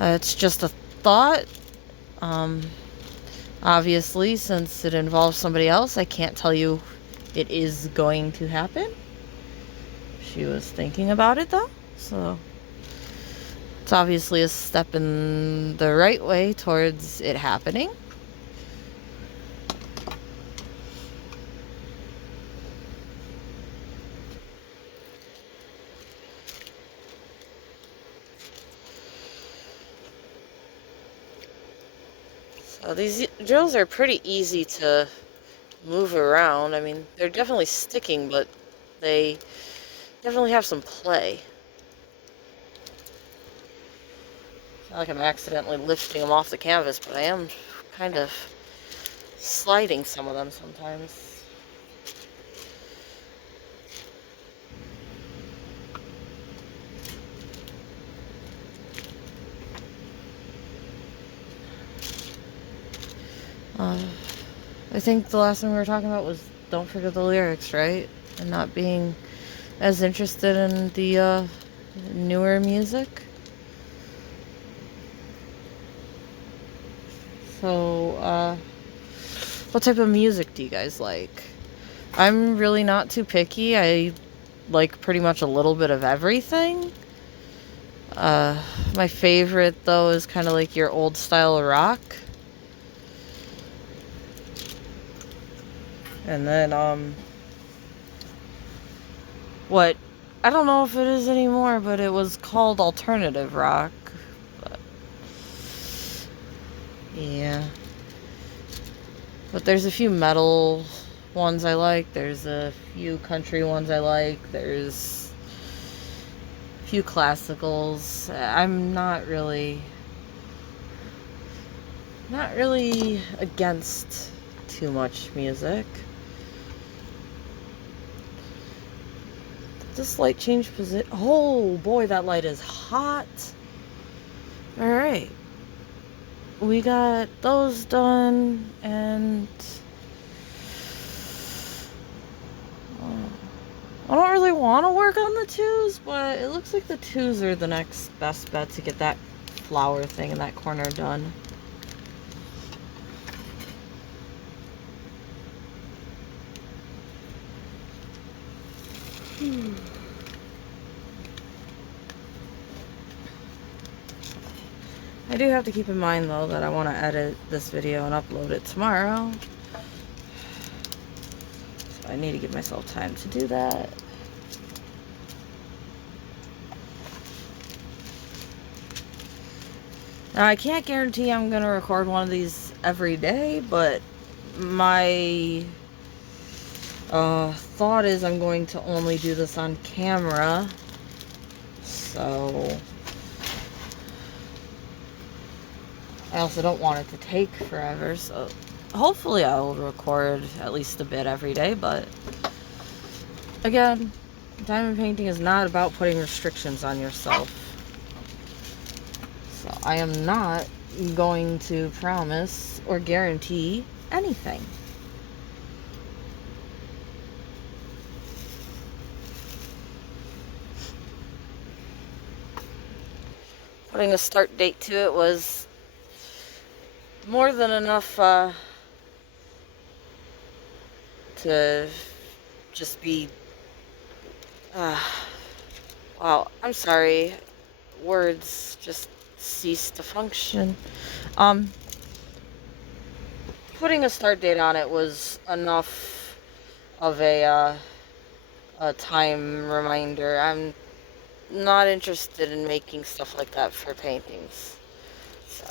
It's just a thought. Obviously, since it involves somebody else, I can't tell you it is going to happen. She was thinking about it though, so it's obviously a step in the right way towards it happening. So these drills are pretty easy to move around. I mean, they're definitely sticking, but they definitely have some play. It's not like I'm accidentally lifting them off the canvas, but I am kind of sliding some of them sometimes. I think the last thing we were talking about was don't forget the lyrics, right? And not being as interested in the newer music. So, what type of music do you guys like? I'm really not too picky. I like pretty much a little bit of everything. My favorite, though, is kind of like your old style rock. And then, what, I don't know if it is anymore, but it was called alternative rock. But, yeah. But there's a few metal ones I like. There's a few country ones I like. There's a few classicals. I'm not really against too much music. This light change position. Oh boy, that light is hot. All right, we got those done, and I don't really want to work on the twos, but it looks like the twos are the next best bet to get that flower thing in that corner done. I do have to keep in mind though that I want to edit this video and upload it tomorrow. So I need to give myself time to do that. Now I can't guarantee I'm going to record one of these every day, but my thought is I'm going to only do this on camera. So I also don't want it to take forever, so hopefully I'll record at least a bit every day. But again, diamond painting is not about putting restrictions on yourself. So I am not going to promise or guarantee anything. Putting a start date to it was more than enough to just be... wow, I'm sorry. Words just cease to function. Putting a start date on it was enough of a time reminder. I'm not interested in making stuff like that for paintings. So.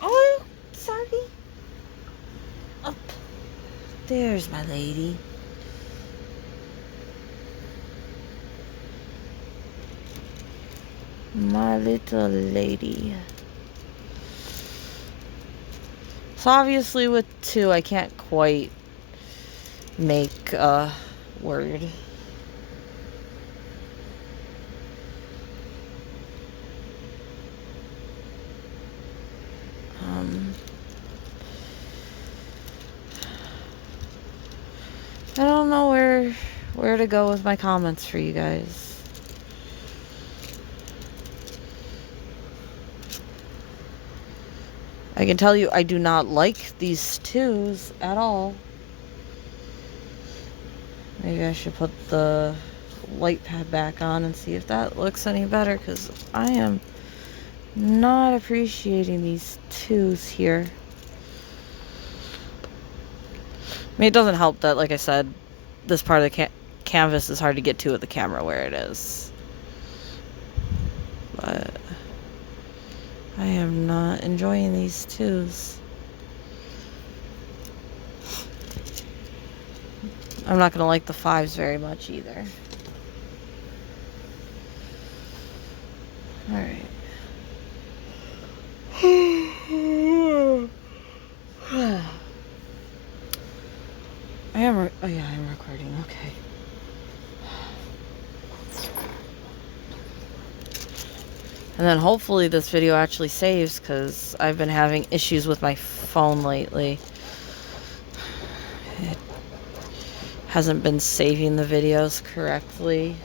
Oh, sorry. Up. There's my lady. My little lady. So obviously with 2, I can't quite make a word. I don't know where to go with my comments for you guys. I can tell you I do not like these 2s at all. Maybe I should put the light pad back on and see if that looks any better, because I am not appreciating these 2s here. I mean, it doesn't help that, like I said, this part of the canvas is hard to get to with the camera where it is. But I am not enjoying these 2s. I'm not going to like the 5s very much either. Alright. Oh yeah, I'm recording, okay. And then hopefully this video actually saves, because I've been having issues with my phone lately. It hasn't been saving the videos correctly.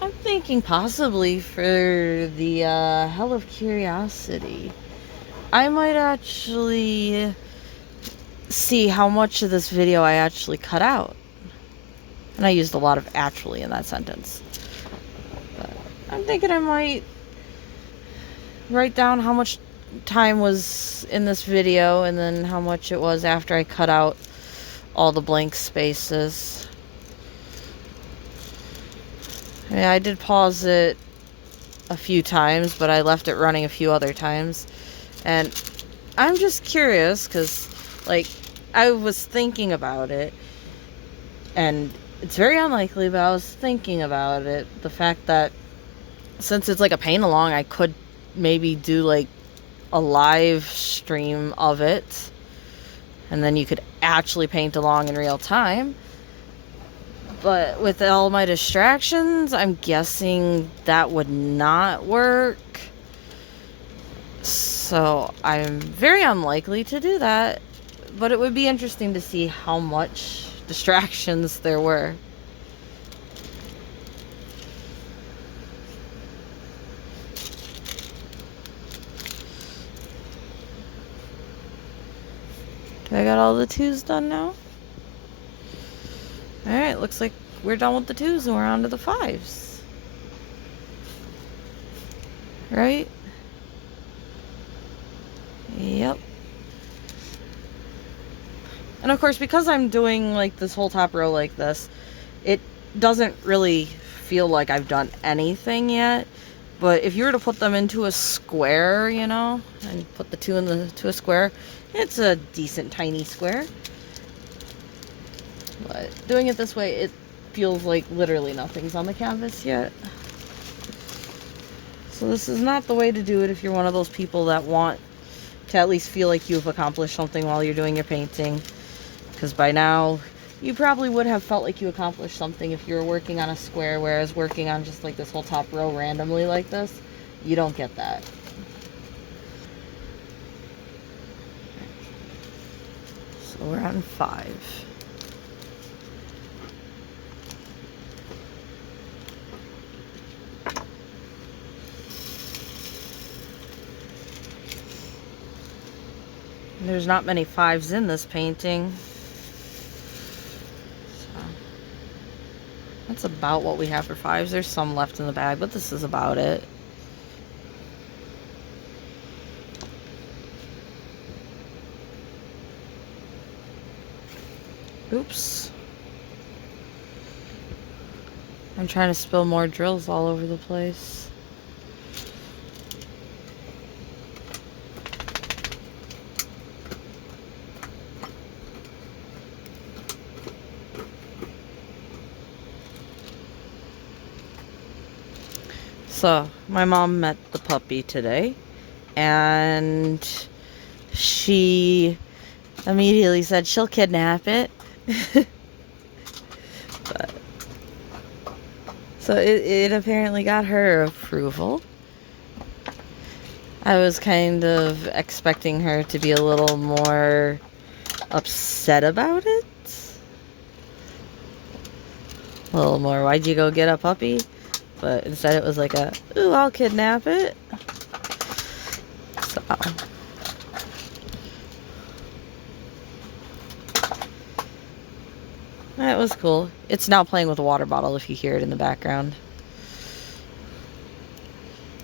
I'm thinking possibly for the hell of curiosity, I might actually see how much of this video I actually cut out. And I used a lot of actually in that sentence. But I'm thinking I might write down how much time was in this video and then how much it was after I cut out all the blank spaces. Yeah, I did pause it a few times, but I left it running a few other times. And I'm just curious, because, like, I was thinking about it, and it's very unlikely, but I was thinking about it. The fact that since it's like a paint along, I could maybe do like a live stream of it, and then you could actually paint along in real time. But with all my distractions, I'm guessing that would not work. So I'm very unlikely to do that. But it would be interesting to see how much distractions there were. Do I got all the 2s done now? Alright, looks like we're done with the 2s and we're on to the 5s. Right? Yep. And of course, because I'm doing like this whole top row like this, it doesn't really feel like I've done anything yet. But if you were to put them into a square, you know, and put the 2 into a square, it's a decent tiny square. But doing it this way, it feels like literally nothing's on the canvas yet. So this is not the way to do it if you're one of those people that want to at least feel like you've accomplished something while you're doing your painting. Because by now, you probably would have felt like you accomplished something if you were working on a square, whereas working on just like this whole top row randomly like this, you don't get that. So we're on 5. There's not many 5s in this painting. So that's about what we have for 5s. There's some left in the bag, but this is about it. Oops. I'm trying to spill more drills all over the place. So, my mom met the puppy today, and she immediately said she'll kidnap it. But, so it apparently got her approval. I was kind of expecting her to be a little more upset about it. A little more, why'd you go get a puppy? But instead it was like a, ooh, I'll kidnap it. So. That was cool. It's now playing with a water bottle if you hear it in the background.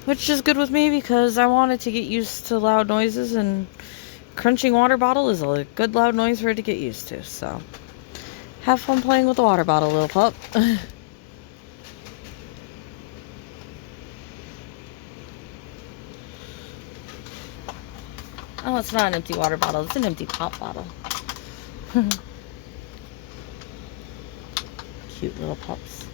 Which is good with me because I wanted to get used to loud noises, and crunching water bottle is a good loud noise for it to get used to. So have fun playing with the water bottle, little pup. Oh, it's not an empty water bottle. It's an empty pop bottle. Cute little pups.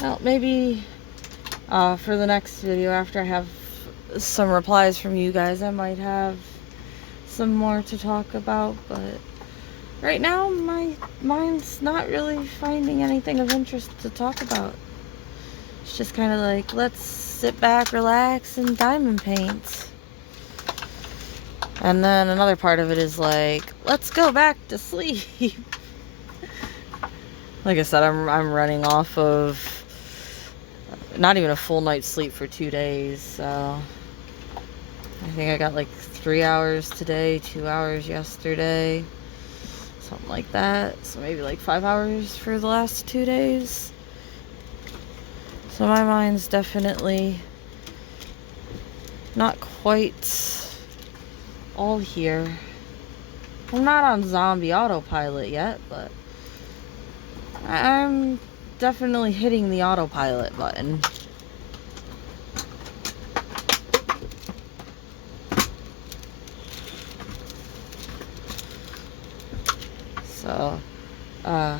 Well, maybe for the next video, after I have some replies from you guys, I might have some more to talk about, but right now my mind's not really finding anything of interest to talk about. It's just kind of like, let's sit back, relax, and diamond paint. And then another part of it is like, let's go back to sleep. Like I said, I'm running off of not even a full night's sleep for 2 days, so I think I got like 3 hours today, 2 hours yesterday, something like that. So maybe like 5 hours for the last 2 days. So my mind's definitely not quite all here. I'm not on zombie autopilot yet, but I'm definitely hitting the autopilot button. So, I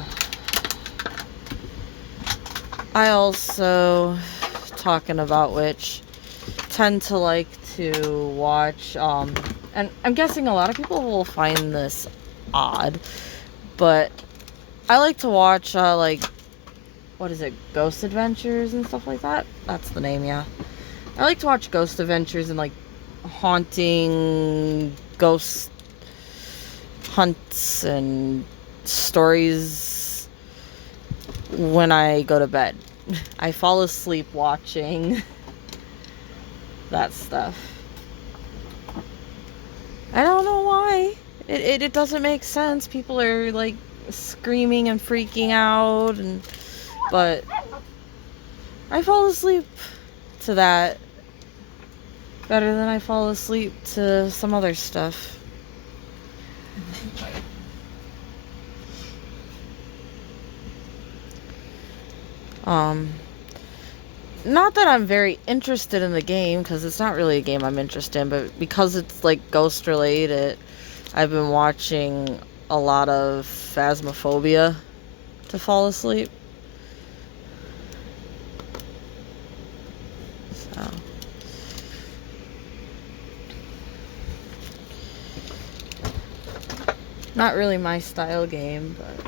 also, talking about which, tend to like to watch, and I'm guessing a lot of people will find this odd, but I like to watch, like, what is it, Ghost Adventures and stuff like that? That's the name, yeah. I like to watch Ghost Adventures and, like, haunting ghost hunts and stories when I go to bed. I fall asleep watching that stuff. I don't know why. It doesn't make sense. People are, like, screaming and freaking out, but I fall asleep to that better than I fall asleep to some other stuff. Um, Not that I'm very interested in the game, because it's not really a game I'm interested in, but because it's like ghost related, I've been watching a lot of Phasmophobia to fall asleep. So. Not really my style game, but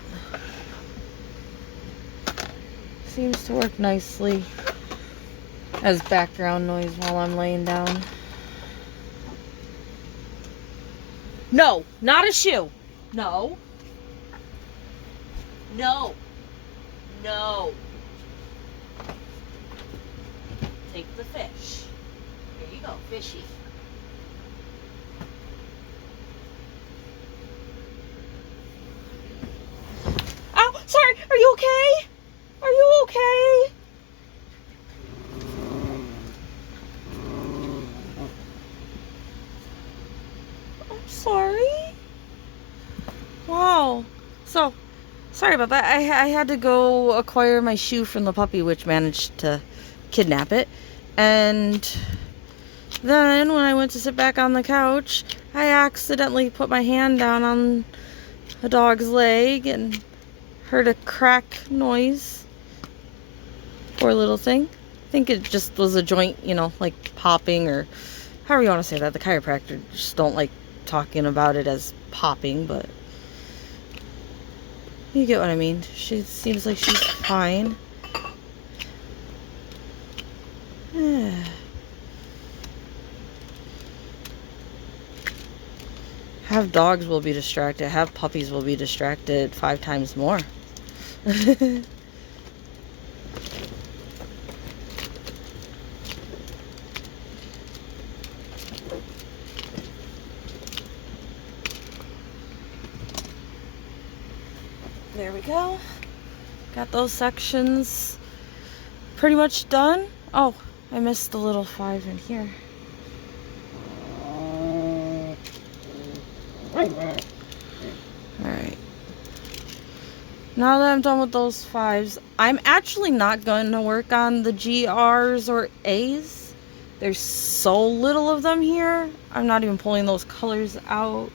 seems to work nicely as background noise while I'm laying down. No, not a shoe. No. No. No. Take the fish. Here you go, fishy. Oh, sorry. Are you okay? Are you okay? I'm sorry. Wow. So, sorry about that. I had to go acquire my shoe from the puppy, which managed to kidnap it. And then when I went to sit back on the couch, I accidentally put my hand down on a dog's leg and heard a crack noise. Poor little thing. I think it just was a joint, you know, like popping, or however you want to say that. The chiropractor just don't like talking about it as popping, but you get what I mean. She seems like she's fine. Have dogs will be distracted. Have puppies will be distracted 5 times more. There we go. Got those sections pretty much done. Oh, I missed the little 5 in here. Alright. Now that I'm done with those 5s, I'm actually not going to work on the GRs or A's. There's so little of them here. I'm not even pulling those colors out.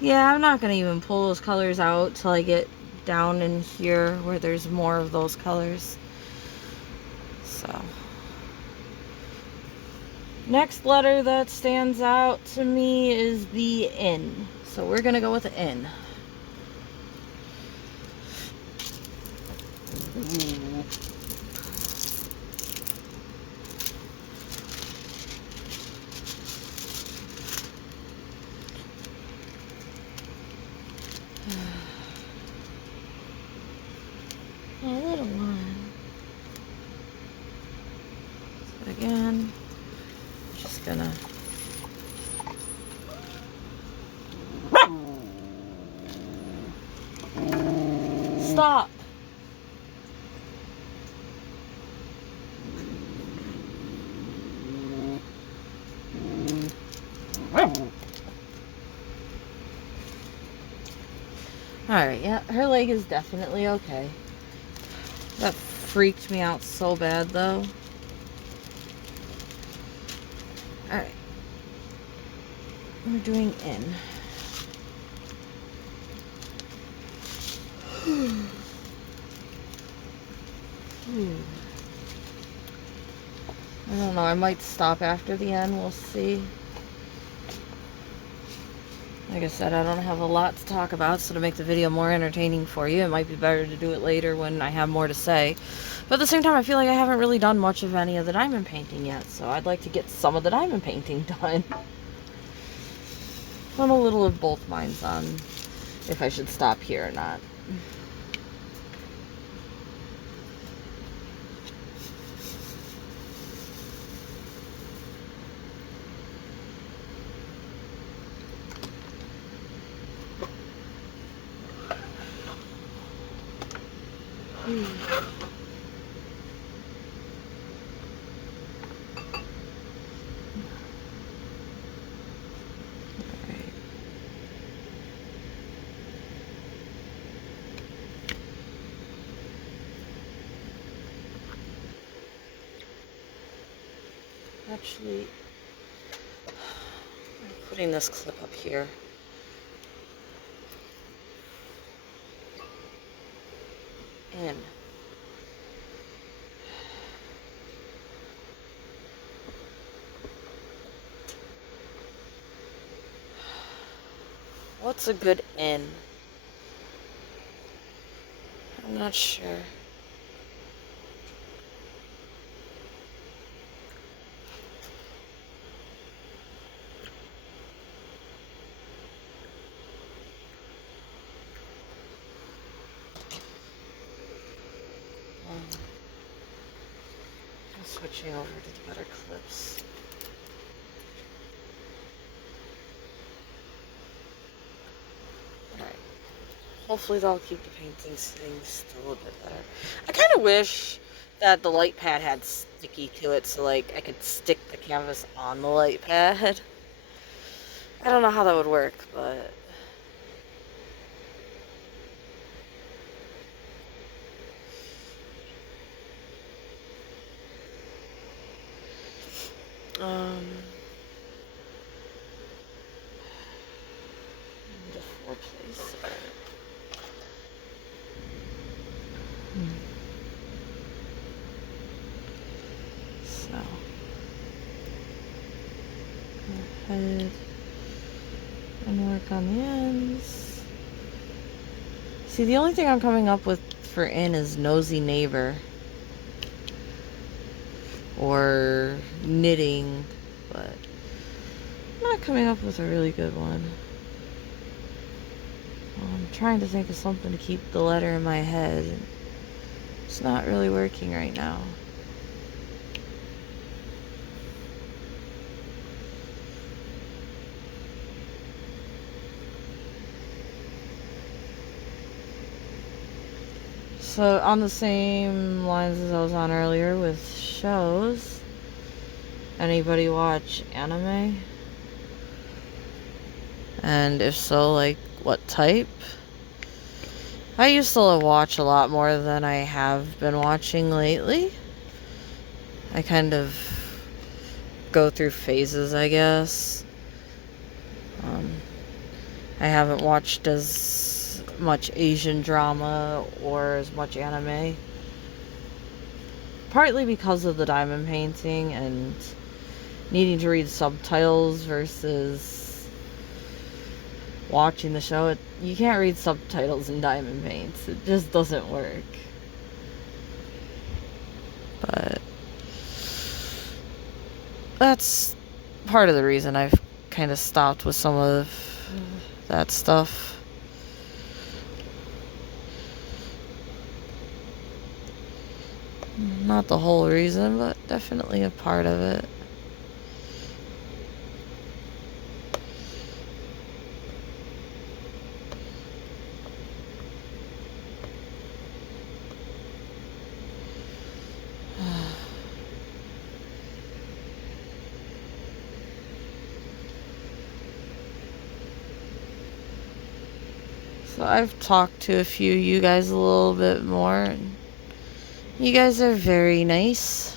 Yeah, I'm not going to even pull those colors out till I get down in here where there's more of those colors. So. Next letter that stands out to me is the N. So we're going to go with the N. A little one. So again, just gonna stop. Alright, yeah, her leg is definitely okay. That freaked me out so bad, though. Alright. We're doing in. I don't know, I might stop after the end, we'll see. Like I said, I don't have a lot to talk about, so to make the video more entertaining for you, it might be better to do it later when I have more to say. But at the same time, I feel like I haven't really done much of any of the diamond painting yet, so I'd like to get some of the diamond painting done. I'm a little of both minds on if I should stop here or not. Actually, I'm putting this clip up here. In. What's a good in? I'm not sure. I'm switching over to the better clips. Alright. Hopefully they'll keep the painting sitting still a bit better. I kind of wish that the light pad had sticky to it so like I could stick the canvas on the light pad. I don't know how that would work, but the foreplace. So go ahead and work on the ends. See, the only thing I'm coming up with for in is nosy neighbor or knitting, but I'm not coming up with a really good one. I'm trying to think of something to keep the letter in my head. It's not really working right now. So on the same lines as I was on earlier with shows, anybody watch anime? And if so, like what type? I used to watch a lot more than I have been watching lately. I kind of go through phases, I guess. I haven't watched as much Asian drama or as much anime. Partly because of the diamond painting and needing to read subtitles versus watching the show. You can't read subtitles in diamond paints. It just doesn't work. But that's part of the reason I've kind of stopped with some of that stuff. Not the whole reason, but definitely a part of it. So I've talked to a few of you guys a little bit more, and you guys are very nice.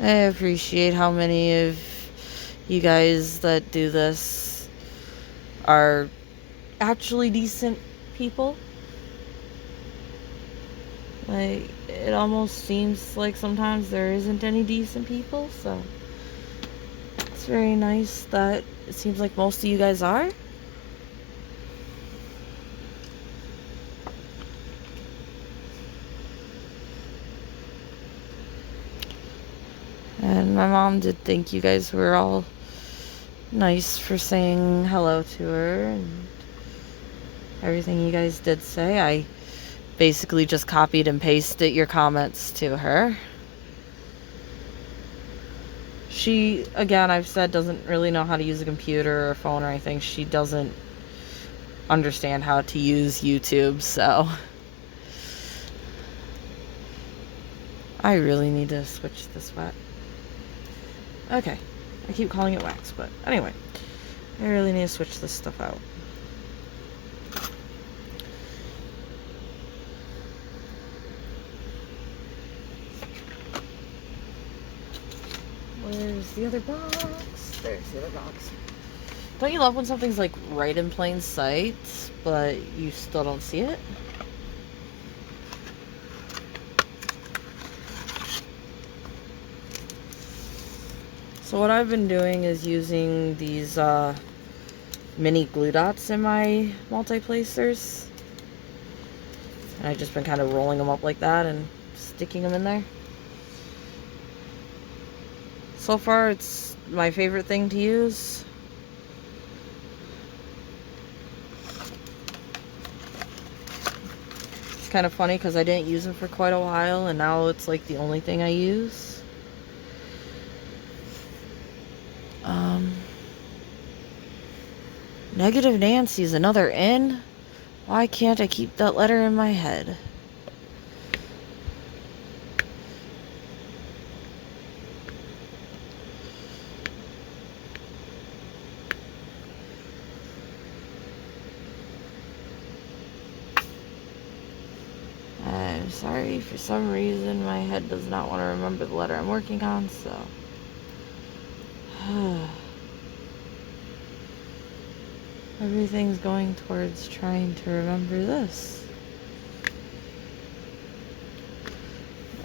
I appreciate how many of you guys that do this are actually decent people. Like, it almost seems like sometimes there isn't any decent people, so it's very nice that it seems like most of you guys are. And my mom did think you guys were all nice for saying hello to her and everything you guys did say. I basically just copied and pasted your comments to her. She, again, I've said, doesn't really know how to use a computer or a phone or anything. She doesn't understand how to use YouTube, so I really need to switch this wet. Okay, I keep calling it wax, but anyway, I really need to switch this stuff out. where's the other box? There's the other box. Don't you love when something's like right in plain sight, but you still don't see it? So what I've been doing is using these mini glue dots in my multi-placers. And I've just been kind of rolling them up like that and sticking them in there. So far, it's my favorite thing to use. It's kind of funny because I didn't use them for quite a while, and now it's like the only thing I use. Negative Nancy's another N? Why can't I keep that letter in my head? I'm sorry, for some reason my head does not want to remember the letter I'm working on, so... Everything's going towards trying to remember this.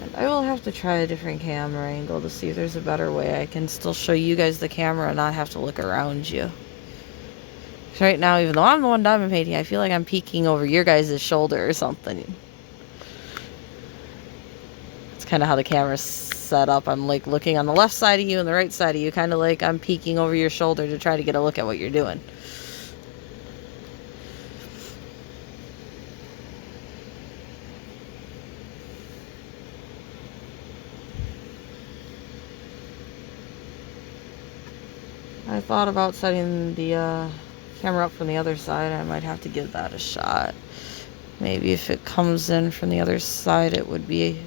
And I will have to try a different camera angle to see if there's a better way I can still show you guys the camera and not have to look around you. Right now, even though I'm the one diamond painting, I feel like I'm peeking over your guys' shoulder or something. It's kind of how the camera's set up. I'm like looking on the left side of you and the right side of you, kind of like I'm peeking over your shoulder to try to get a look at what you're doing. I thought about setting the camera up from the other side. I might have to give that a shot. Maybe if it comes in from the other side, it would be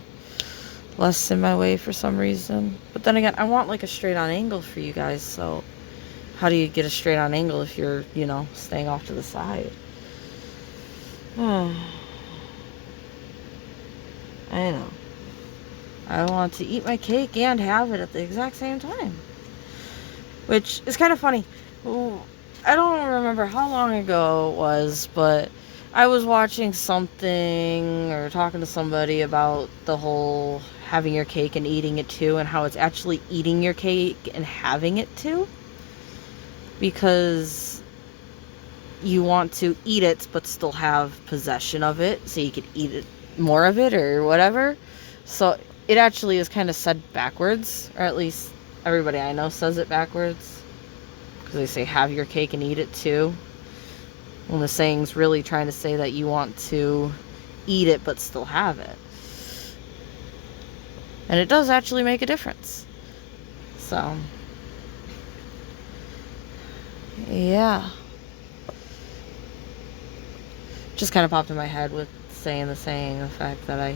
less in my way for some reason. But then again, I want like a straight on angle for you guys, so how do you get a straight on angle if you're, you know, staying off to the side? I know. I want to eat my cake and have it at the exact same time. Which is kind of funny. I don't remember how long ago it was, but I was watching something or talking to somebody about the whole having your cake and eating it too, and how it's actually eating your cake and having it too. Because you want to eat it but still have possession of it, so you could eat it, more of it or whatever. So it actually is kind of said backwards, or at least everybody I know says it backwards, because they say have your cake and eat it too, when the saying's really trying to say that you want to eat it but still have it. And it does actually make a difference. So yeah, just kind of popped in my head with saying the saying, the fact that I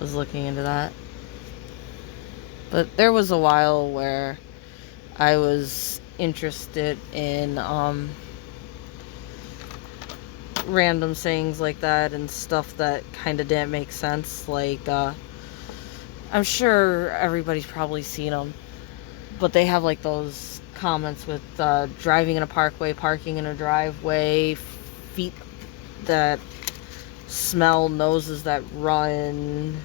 was looking into that. But there was a while where I was interested in random sayings like that and stuff that kind of didn't make sense. Like, I'm sure everybody's probably seen them, but they have like those comments with driving in a parkway, parking in a driveway, feet that smell, noses that run,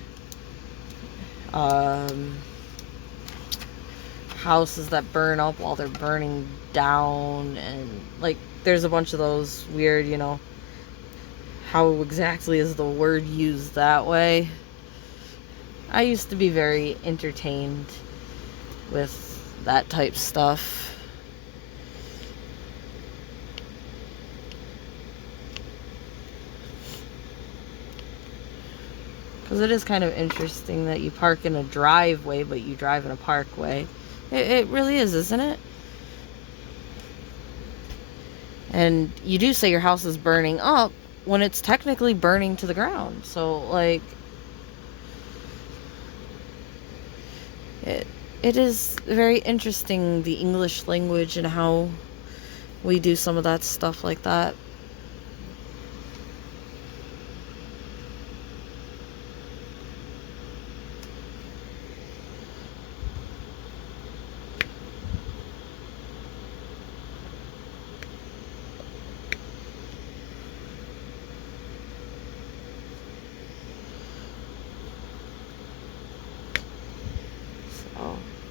houses that burn up while they're burning down, and like there's a bunch of those weird, you know, how exactly is the word used that way. I used to be very entertained with that type stuff. Because it is kind of interesting that you park in a driveway, but you drive in a parkway. It really is, isn't it? And you do say your house is burning up when it's technically burning to the ground. So, like, it is very interesting, the English language, and how we do some of that stuff like that.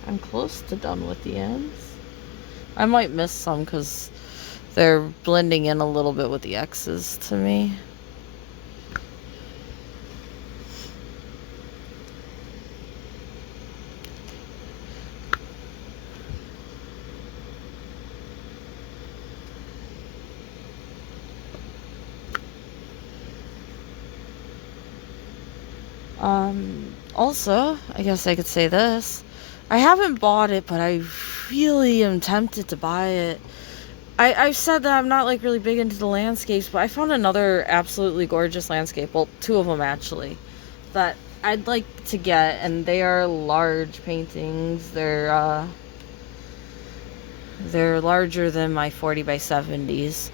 I'm close to done with the ends. I might miss some because they're blending in a little bit with the X's to me. Also, I guess I could say this. I haven't bought it, but I really am tempted to buy it. I've said that I'm not like really big into the landscapes, but I found another absolutely gorgeous landscape. Well, two of them actually, that I'd like to get, and they are large paintings. They're larger than my 40 by 70s.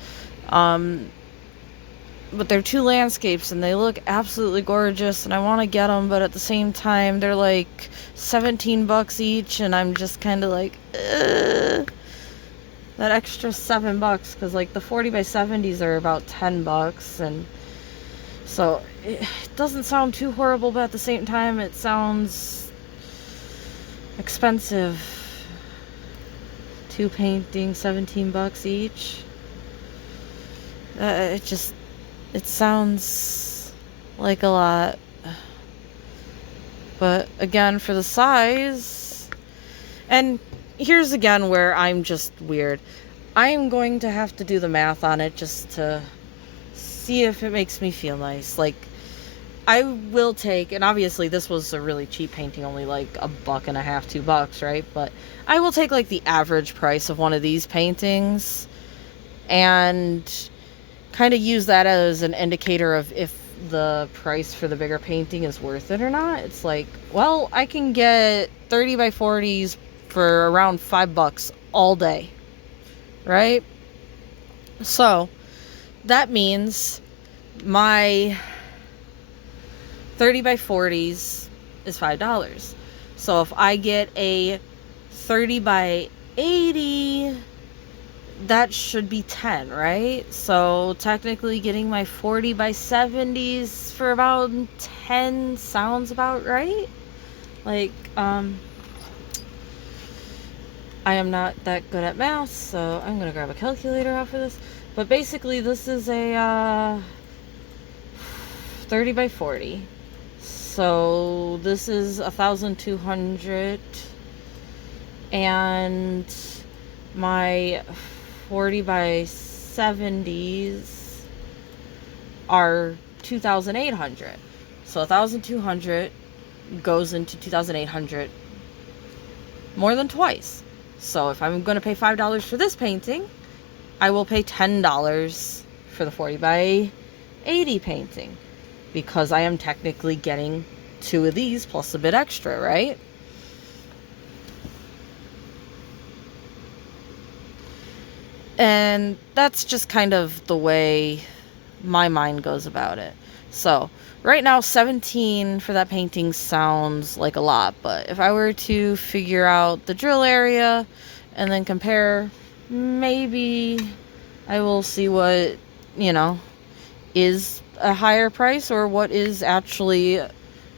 But they're two landscapes and they look absolutely gorgeous and I want to get them, but at the same time they're like $17 each and I'm just kind of like that extra $7 because like the 40 by 70s are about $10, and so it doesn't sound too horrible, but at the same time it sounds expensive. Two paintings, $17 each. It sounds like a lot. But again, for the size, and here's again where I'm just weird. I am going to have to do the math on it just to see if it makes me feel nice. Like, I will take, and obviously this was a really cheap painting, only like $1.50, $2, right? But I will take like the average price of one of these paintings and kind of use that as an indicator of if the price for the bigger painting is worth it or not. It's like, well, I can get 30 by 40s for around $5 all day, right? So that means my 30 by 40s is $5. So if I get a 30 by 80, that should be 10, right? So technically getting my 40 by 70s for about 10 sounds about right. Like, I am not that good at math, so I'm gonna grab a calculator out for this. But basically this is a 30 by 40. So this is 1,200, and my 40 by 70s are 2,800. So 1,200 goes into 2,800, more than twice. So if I'm going to pay $5 for this painting, I will pay $10 for the 40 by 80 painting, because I am technically getting two of these plus a bit extra, right? And that's just kind of the way my mind goes about it. So right now 17 for that painting sounds like a lot, but if I were to figure out the drill area and then compare, maybe I will see what, is a higher price or what is actually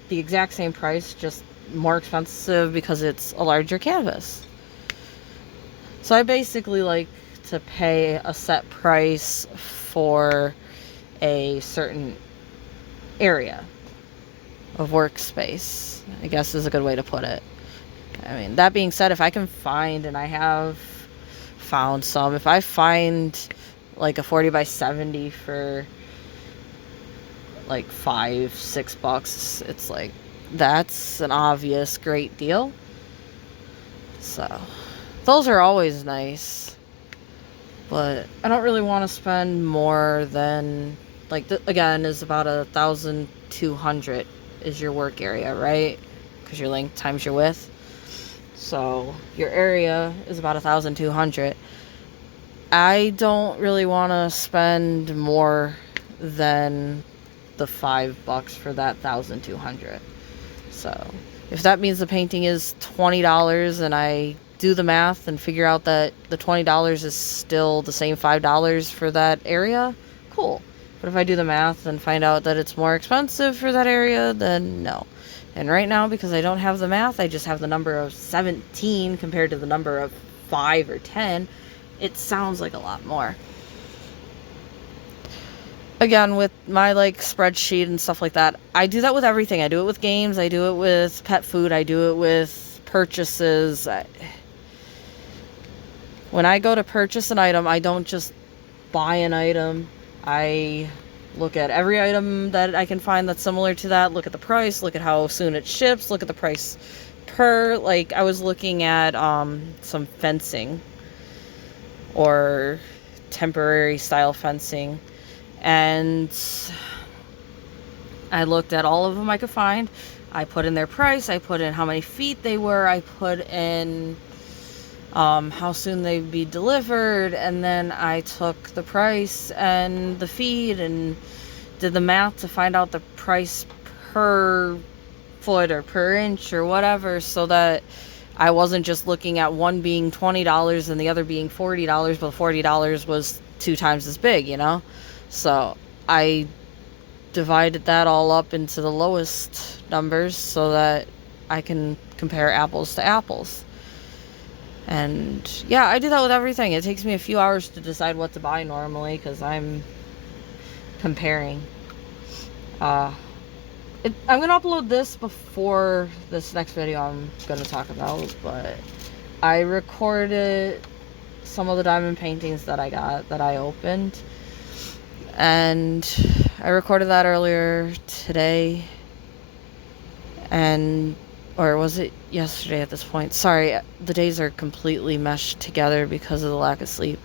the exact same price, just more expensive because it's a larger canvas. So I basically like to pay a set price for a certain area of workspace, I guess is a good way to put it. I mean, that being said, if I can find, and I have found some, if I find like a 40 by 70 for like $5-6, it's like, that's an obvious great deal. So those are always nice, but I don't really want to spend more than, like, again, is about 1,200 is your work area, right? Because your length times your width. So your area is about 1,200. I don't really want to spend more than the $5 for that 1,200. So if that means the painting is $20 and I do the math and figure out that the $20 is still the same $5 for that area, cool. But if I do the math and find out that it's more expensive for that area, then no. And right now, because I don't have the math, I just have the number of 17 compared to the number of 5 or 10. It sounds like a lot more. Again, with my like spreadsheet and stuff like that, I do that with everything. I do it with games, I do it with pet food, I do it with purchases. When I go to purchase an item, I don't just buy an item. I look at every item that I can find that's similar to that, look at the price, look at how soon it ships, look at the price per, like I was looking at some fencing or temporary style fencing, and I looked at all of them I could find. I put in their price, I put in how many feet they were, I put in how soon they'd be delivered, and then I took the price and the feed and did the math to find out the price per foot or per inch or whatever, so that I wasn't just looking at one being $20 and the other being $40, but $40 was 2 times as big, you know? So I divided that all up into the lowest numbers so that I can compare apples to apples. And yeah, I do that with everything. It takes me a few hours to decide what to buy normally because I'm comparing. I'm going to upload this before this next video I'm going to talk about, but I recorded some of the diamond paintings that I got, that I opened, and I recorded that earlier today, or was it yesterday at this point? Sorry, the days are completely meshed together because of the lack of sleep.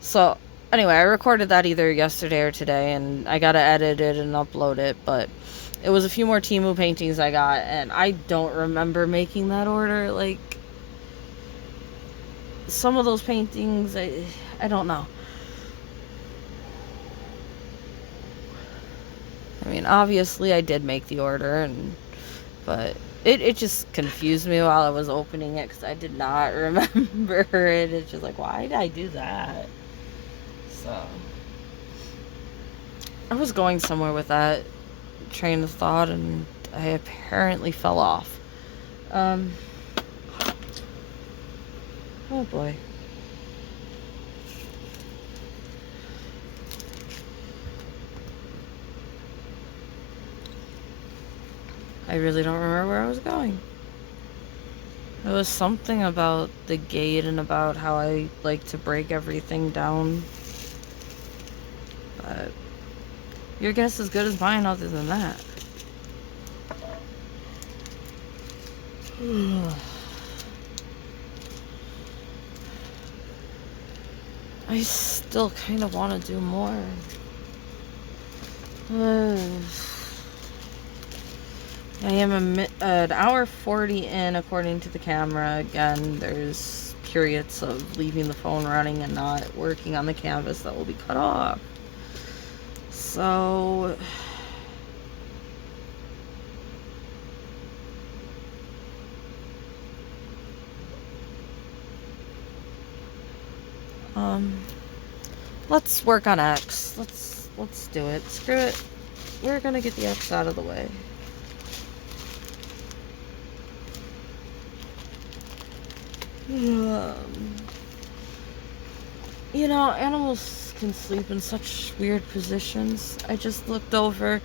So anyway, I recorded that either yesterday or today, and I gotta edit it and upload it, but it was a few more Temu paintings I got, and I don't remember making that order. Like, some of those paintings, I don't know. I mean, obviously I did make the order, but it just confused me while I was opening it because I did not remember it. It's just like, why did I do that? So I was going somewhere with that train of thought, and I apparently fell off. Oh boy. I really don't remember where I was going. It was something about the gate and about how I like to break everything down. But your guess is good as mine other than that. I still kind of want to do more. I am an hour 40 in according to the camera. Again, there's periods of leaving the phone running and not working on the canvas that will be cut off. So let's work on X. Let's do it. Screw it. We're gonna get the X out of the way. You know, animals can sleep in such weird positions. I just looked over,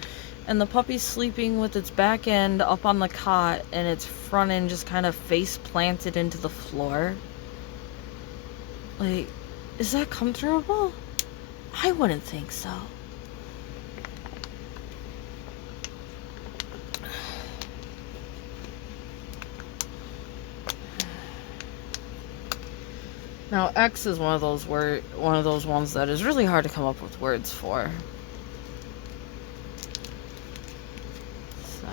and the puppy's sleeping with its back end up on the cot and its front end just kind of face planted into the floor. Like, is that comfortable? I wouldn't think so. Now, X is one of those ones that is really hard to come up with words for. So,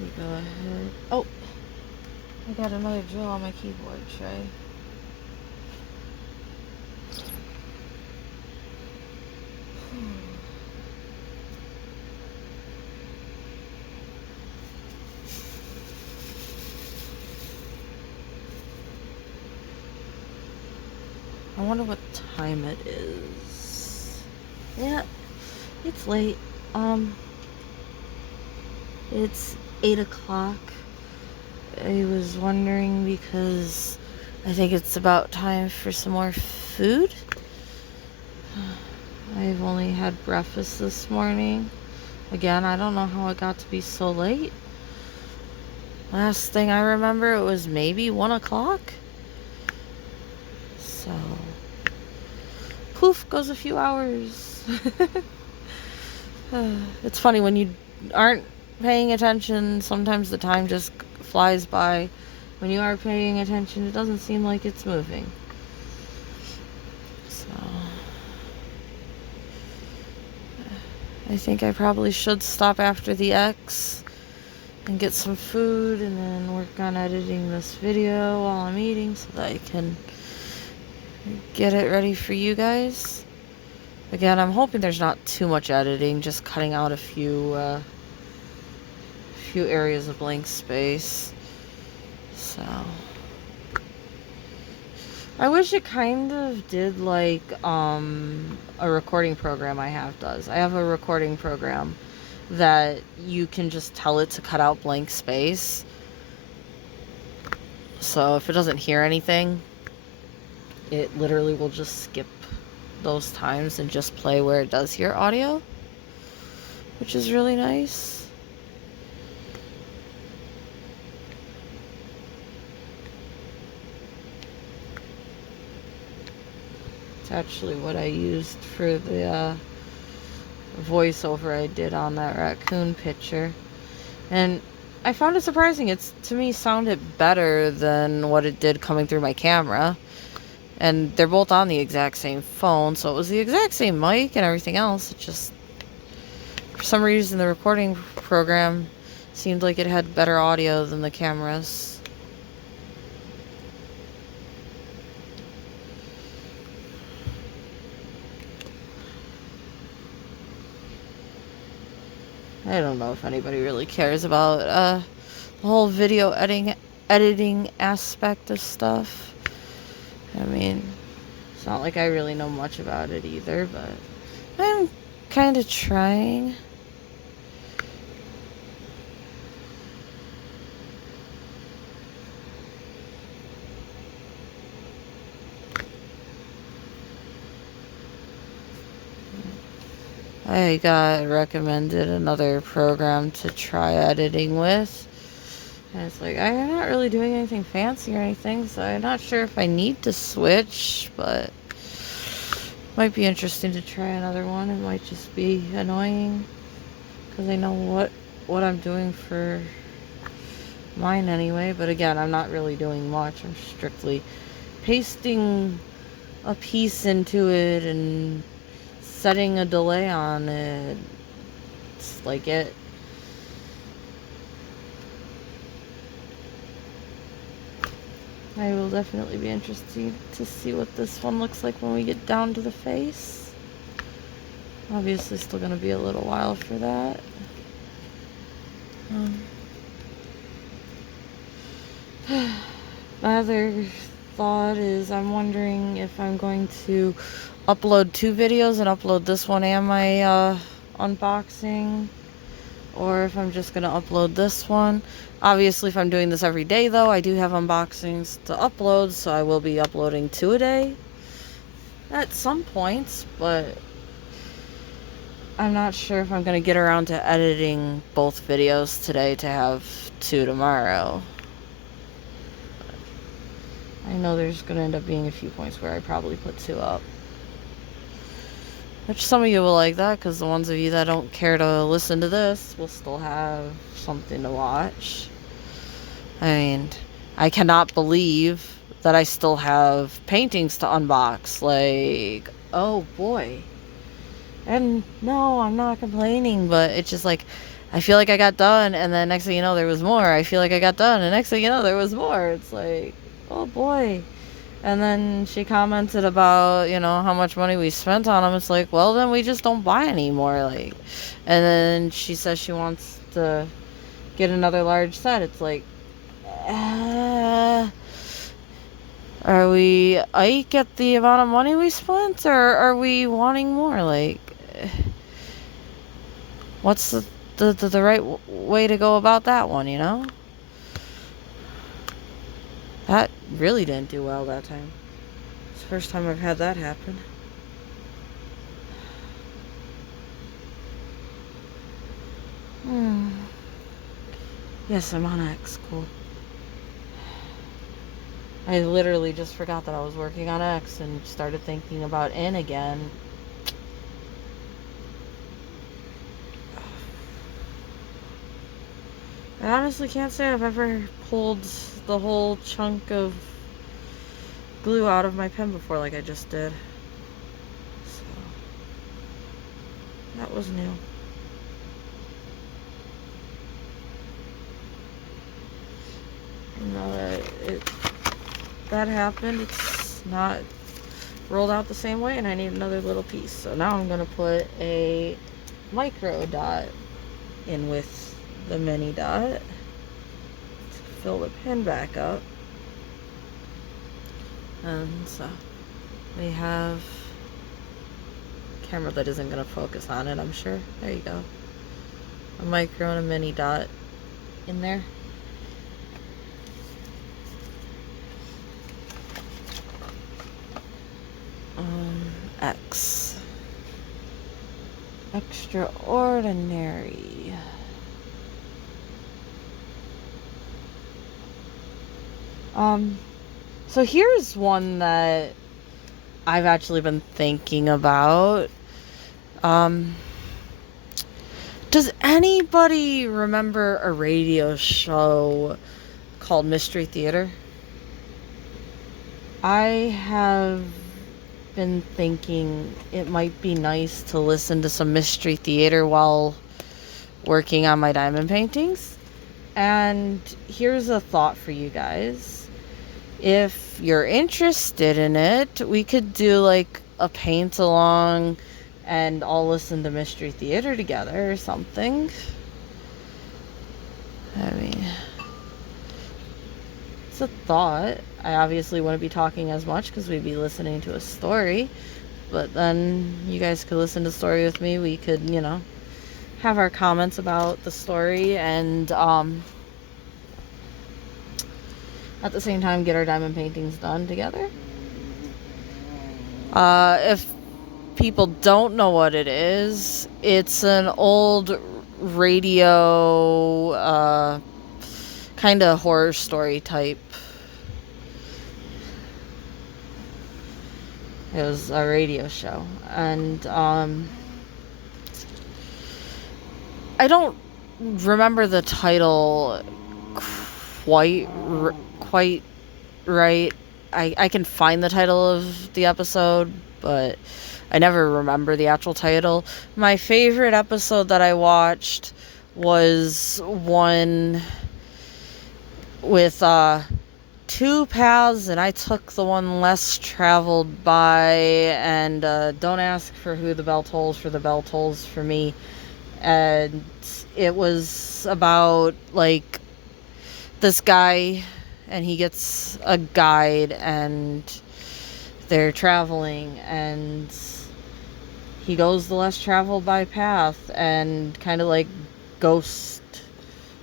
we go ahead. Oh, I got another drill on my keyboard tray. I wonder what time it is. Yeah, it's late. It's 8 o'clock. I was wondering because I think it's about time for some more food. I've only had breakfast this morning. Again, I don't know how it got to be so late. Last thing I remember, it was maybe 1 o'clock. So, poof, goes a few hours. It's funny when you aren't paying attention, sometimes the time just flies by. When you are paying attention, it doesn't seem like it's moving. So, I think I probably should stop after the X and get some food and then work on editing this video while I'm eating so that I can get it ready for you guys. Again, I'm hoping there's not too much editing, just cutting out a few areas of blank space. So, I wish it kind of did like a recording program I have does. I have a recording program that you can just tell it to cut out blank space. So if it doesn't hear anything, it literally will just skip those times and just play where it does hear audio, which is really nice. It's actually what I used for the voiceover I did on that raccoon picture, and I found it surprising. It's, to me, sounded better than what it did coming through my camera. And they're both on the exact same phone, so it was the exact same mic and everything else. It just, for some reason, the recording program seemed like it had better audio than the cameras. I don't know if anybody really cares about the whole video editing aspect of stuff. I mean, it's not like I really know much about it either, but I'm kind of trying. I got recommended another program to try editing with. And it's like, I'm not really doing anything fancy or anything, so I'm not sure if I need to switch, but might be interesting to try another one. It might just be annoying because I know what I'm doing for mine anyway. But again, I'm not really doing much. I'm strictly pasting a piece into it and setting a delay on it. It's like it. I will definitely be interested to see what this one looks like when we get down to the face. Obviously still going to be a little while for that. My other thought is I'm wondering if I'm going to upload 2 videos and upload this one and my unboxing, or if I'm just going to upload this one. Obviously, if I'm doing this every day, though, I do have unboxings to upload, so I will be uploading 2 a day at some points, but I'm not sure if I'm going to get around to editing both videos today to have 2 tomorrow. I know there's going to end up being a few points where I probably put 2 up. Which some of you will like that, because the ones of you that don't care to listen to this will still have something to watch. I mean, I cannot believe that I still have paintings to unbox. Like, oh boy. And no, I'm not complaining, but it's just like, I feel like I got done, and then next thing you know, there was more. I feel like I got done, and next thing you know, there was more. It's like, oh boy. And then she commented about, how much money we spent on them. It's like, well, then we just don't buy anymore. Like, and then she says she wants to get another large set. It's like, Are we Ike at the amount of money we spent, or are we wanting more? Like, what's the right way to go about that one, you know? That really didn't do well that time. It's the first time I've had that happen. Yes, I'm on X. Cool. I literally just forgot that I was working on X and started thinking about N again. I honestly can't say I've ever pulled the whole chunk of glue out of my pen before like I just did. So, that was new. Now that happened, it's not rolled out the same way, and I need another little piece. So now I'm going to put a micro dot in with the mini dot to fill the pen back up. And so we have a camera that isn't going to focus on it, I'm sure. There you go. A micro and a mini dot in there. X. Extraordinary. So here's one that I've actually been thinking about. Does anybody remember a radio show called Mystery Theater? I have been thinking it might be nice to listen to some Mystery Theater while working on my diamond paintings. And here's a thought for you guys. If you're interested in it, we could do like a paint along and all listen to Mystery Theater together or something. I mean, it's a thought. I obviously wouldn't be talking as much because we'd be listening to a story. But then you guys could listen to the story with me. We could, have our comments about the story and at the same time get our diamond paintings done together. If people don't know what it is, it's an old radio kind of horror story type. It was a radio show, and I don't remember the title quite right. I can find the title of the episode, but I never remember the actual title. My favorite episode that I watched was one with two paths, and I took the one less traveled by, and don't ask for who the bell tolls for, the bell tolls for me. And it was about like this guy, and he gets a guide, and they're traveling, and he goes the less traveled by path, and kind of like ghost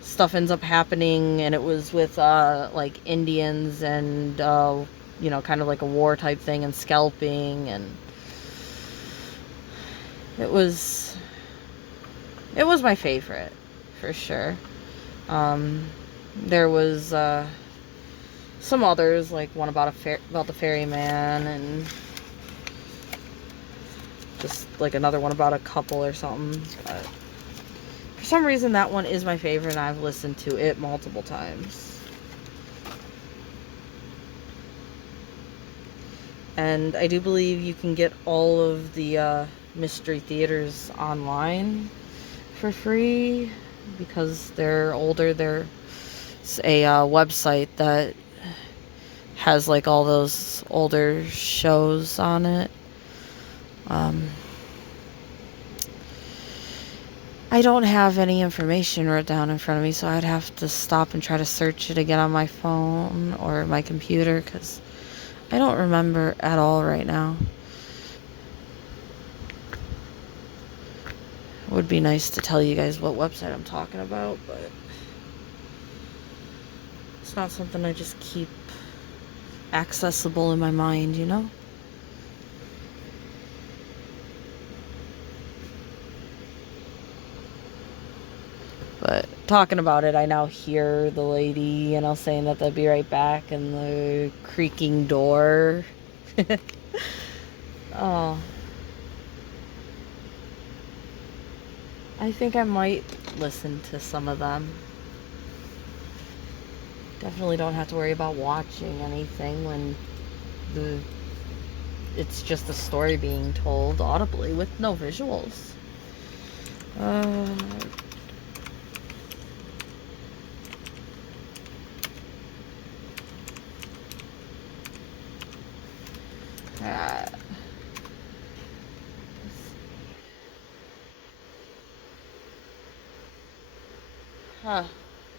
stuff ends up happening, and it was with like Indians and kind of like a war type thing, and scalping, and it was my favorite for sure. There was some others, like one about about the ferryman, and just like another one about a couple or something. But for some reason, that one is my favorite, and I've listened to it multiple times. And I do believe you can get all of the Mystery Theaters online for free because they're older. There's a website that has like all those older shows on it. I don't have any information wrote down in front of me, so I'd have to stop and try to search it again on my phone or my computer because I don't remember at all right now. It would be nice to tell you guys what website I'm talking about, but it's not something I just keep accessible in my mind, you know? But talking about it, I now hear the lady, saying that they'll be right back, and the creaking door. Oh. I think I might listen to some of them. Definitely don't have to worry about watching anything when it's just a story being told audibly with no visuals. Uh, uh, huh.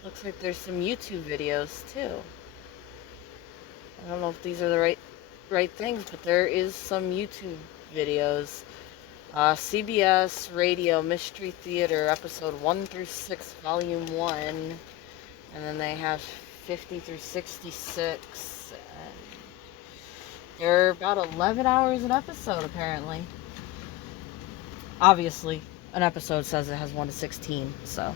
Looks like there's some YouTube videos too. I don't know if these are the right things, but there is some YouTube videos. CBS Radio Mystery Theater, episode 1 through 6, volume 1. And then they have 50 through 66. And they're about 11 hours an episode, apparently. Obviously, an episode says it has 1 to 16, so.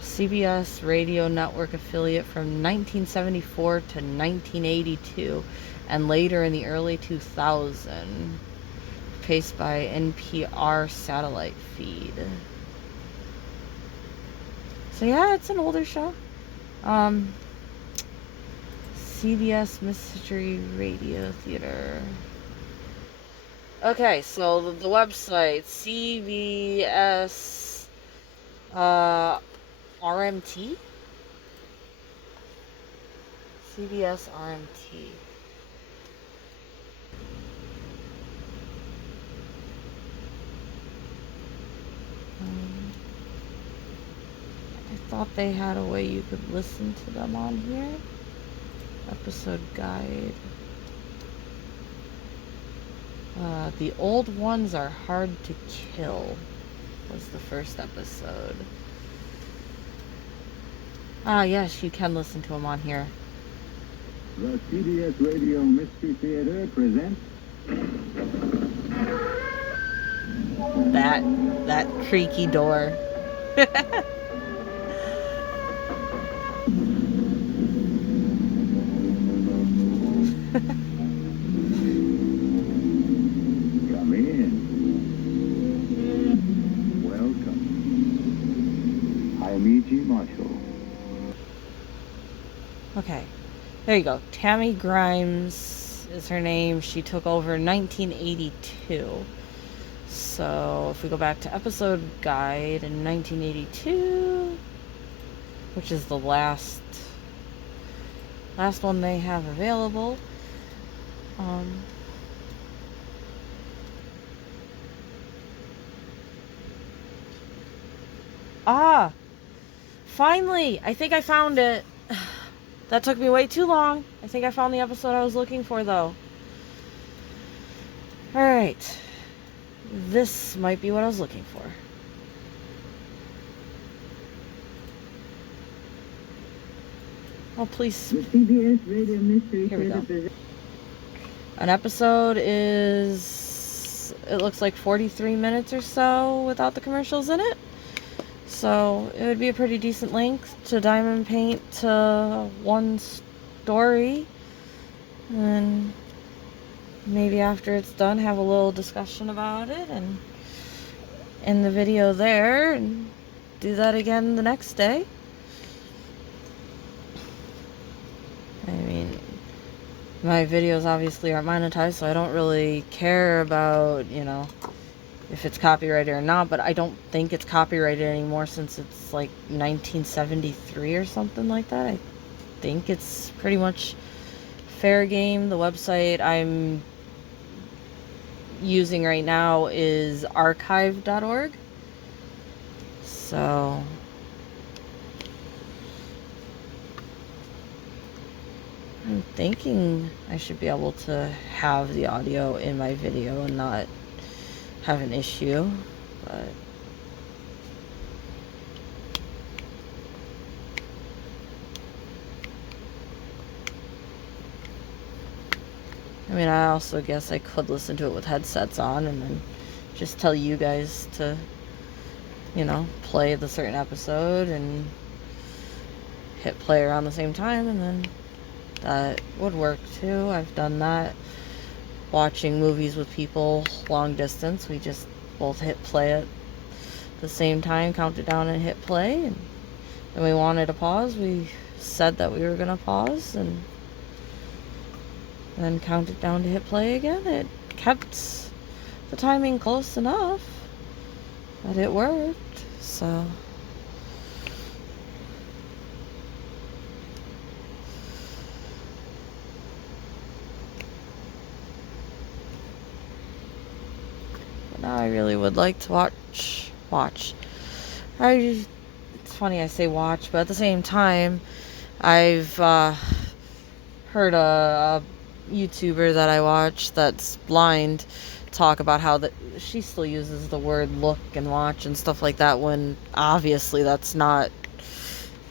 CBS Radio Network affiliate from 1974 to 1982, and later in the early 2000s, paced by NPR satellite feed. So yeah, it's an older show. CBS Mystery Radio Theater. Okay, so the website, CBS RMT? CBS RMT. I thought they had a way you could listen to them on here. Episode guide. The old ones are hard to kill was the first episode. Yes, you can listen to them on here. The CBS Radio Mystery Theater presents that creaky door. Come in. Welcome. I'm E.G. Marshall. Okay, there you go. Tammy Grimes is her name. She took over in 1982. So if we go back to episode guide in 1982, which is the last one they have available. Finally, I think I found it. That took me way too long. I think I found the episode I was looking for, though. Alright. This might be what I was looking for. Oh, please. The CBS Radio Mystery Here we go. Theater. An episode is, it looks like 43 minutes or so without the commercials in it. So it would be a pretty decent length to diamond paint to one story. And maybe after it's done, have a little discussion about it and end the video there and do that again the next day. I mean, my videos obviously aren't monetized, so I don't really care about, if it's copyrighted or not, but I don't think it's copyrighted anymore since it's like 1973 or something like that. I think it's pretty much fair game. The website I'm using right now is archive.org. So I'm thinking I should be able to have the audio in my video and not have an issue, but I mean, I also guess I could listen to it with headsets on and then just tell you guys to, play the certain episode and hit play around the same time, and then that would work too. I've done that watching movies with people long distance. We just both hit play at the same time, count it down and hit play, and then we wanted to pause. We said that we were going to pause and then count it down to hit play again. It kept the timing close enough that it worked, so but now I really would like to watch. It's funny I say watch, but at the same time, I've heard a YouTuber that I watch that's blind talk about how she still uses the word look and watch and stuff like that, when obviously that's not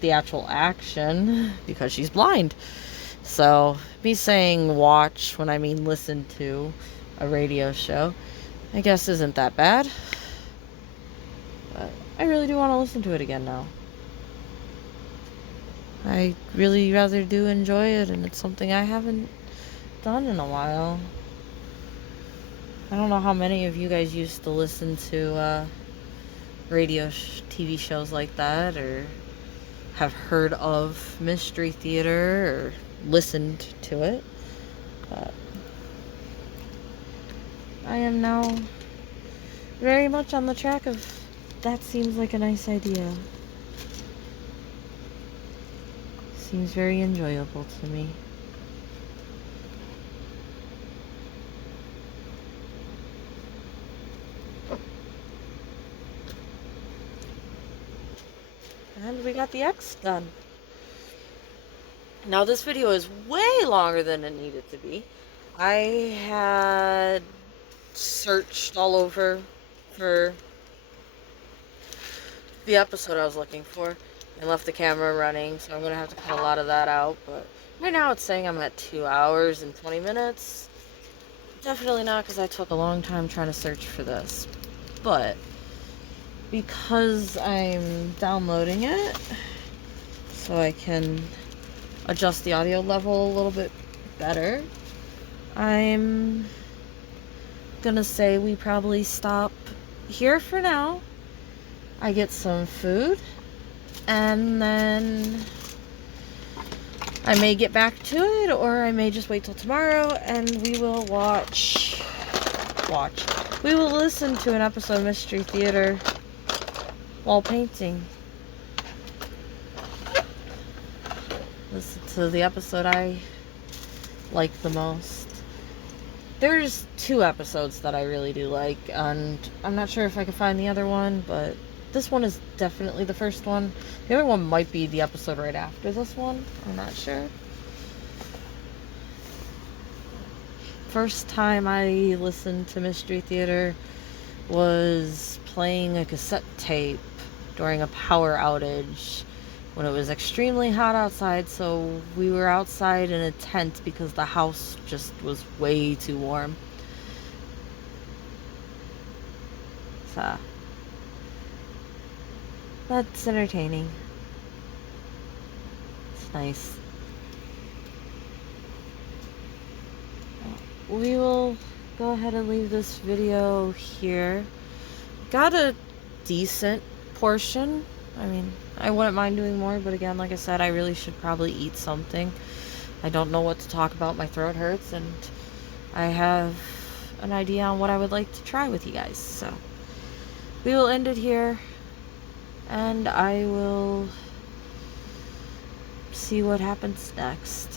the actual action because she's blind. So me saying watch when I mean listen to a radio show, I guess isn't that bad. But I really do want to listen to it again now. I really rather do enjoy it, and it's something I haven't done in a while. I don't know how many of you guys used to listen to radio TV shows like that, or have heard of Mystery Theater, or listened to it. But I am now very much on the track of that seems like a nice idea. Seems very enjoyable to me. And we got the X done. Now this video is way longer than it needed to be. I had searched all over for the episode I was looking for and left the camera running, so I'm gonna have to cut a lot of that out. But right now it's saying I'm at 2 hours and 20 minutes. Definitely not, because I took a long time trying to search for this. But because I'm downloading it, so I can adjust the audio level a little bit better, I'm gonna say we probably stop here for now. I get some food, and then I may get back to it, or I may just wait till tomorrow, and we will we will listen to an episode of Mystery Theater while painting. Listen to the episode I like the most. There's 2 episodes that I really do like, and I'm not sure if I can find the other one, but this one is definitely the first one. The other one might be the episode right after this one. I'm not sure. First time I listened to Mystery Theater was playing a cassette tape during a power outage when it was extremely hot outside, so we were outside in a tent because the house just was way too warm. So that's entertaining. It's nice. We will go ahead and leave this video here. Got a decent portion. I mean, I wouldn't mind doing more, but again, like I said, I really should probably eat something. I don't know what to talk about. My throat hurts, and I have an idea on what I would like to try with you guys. So we will end it here, and I will see what happens next.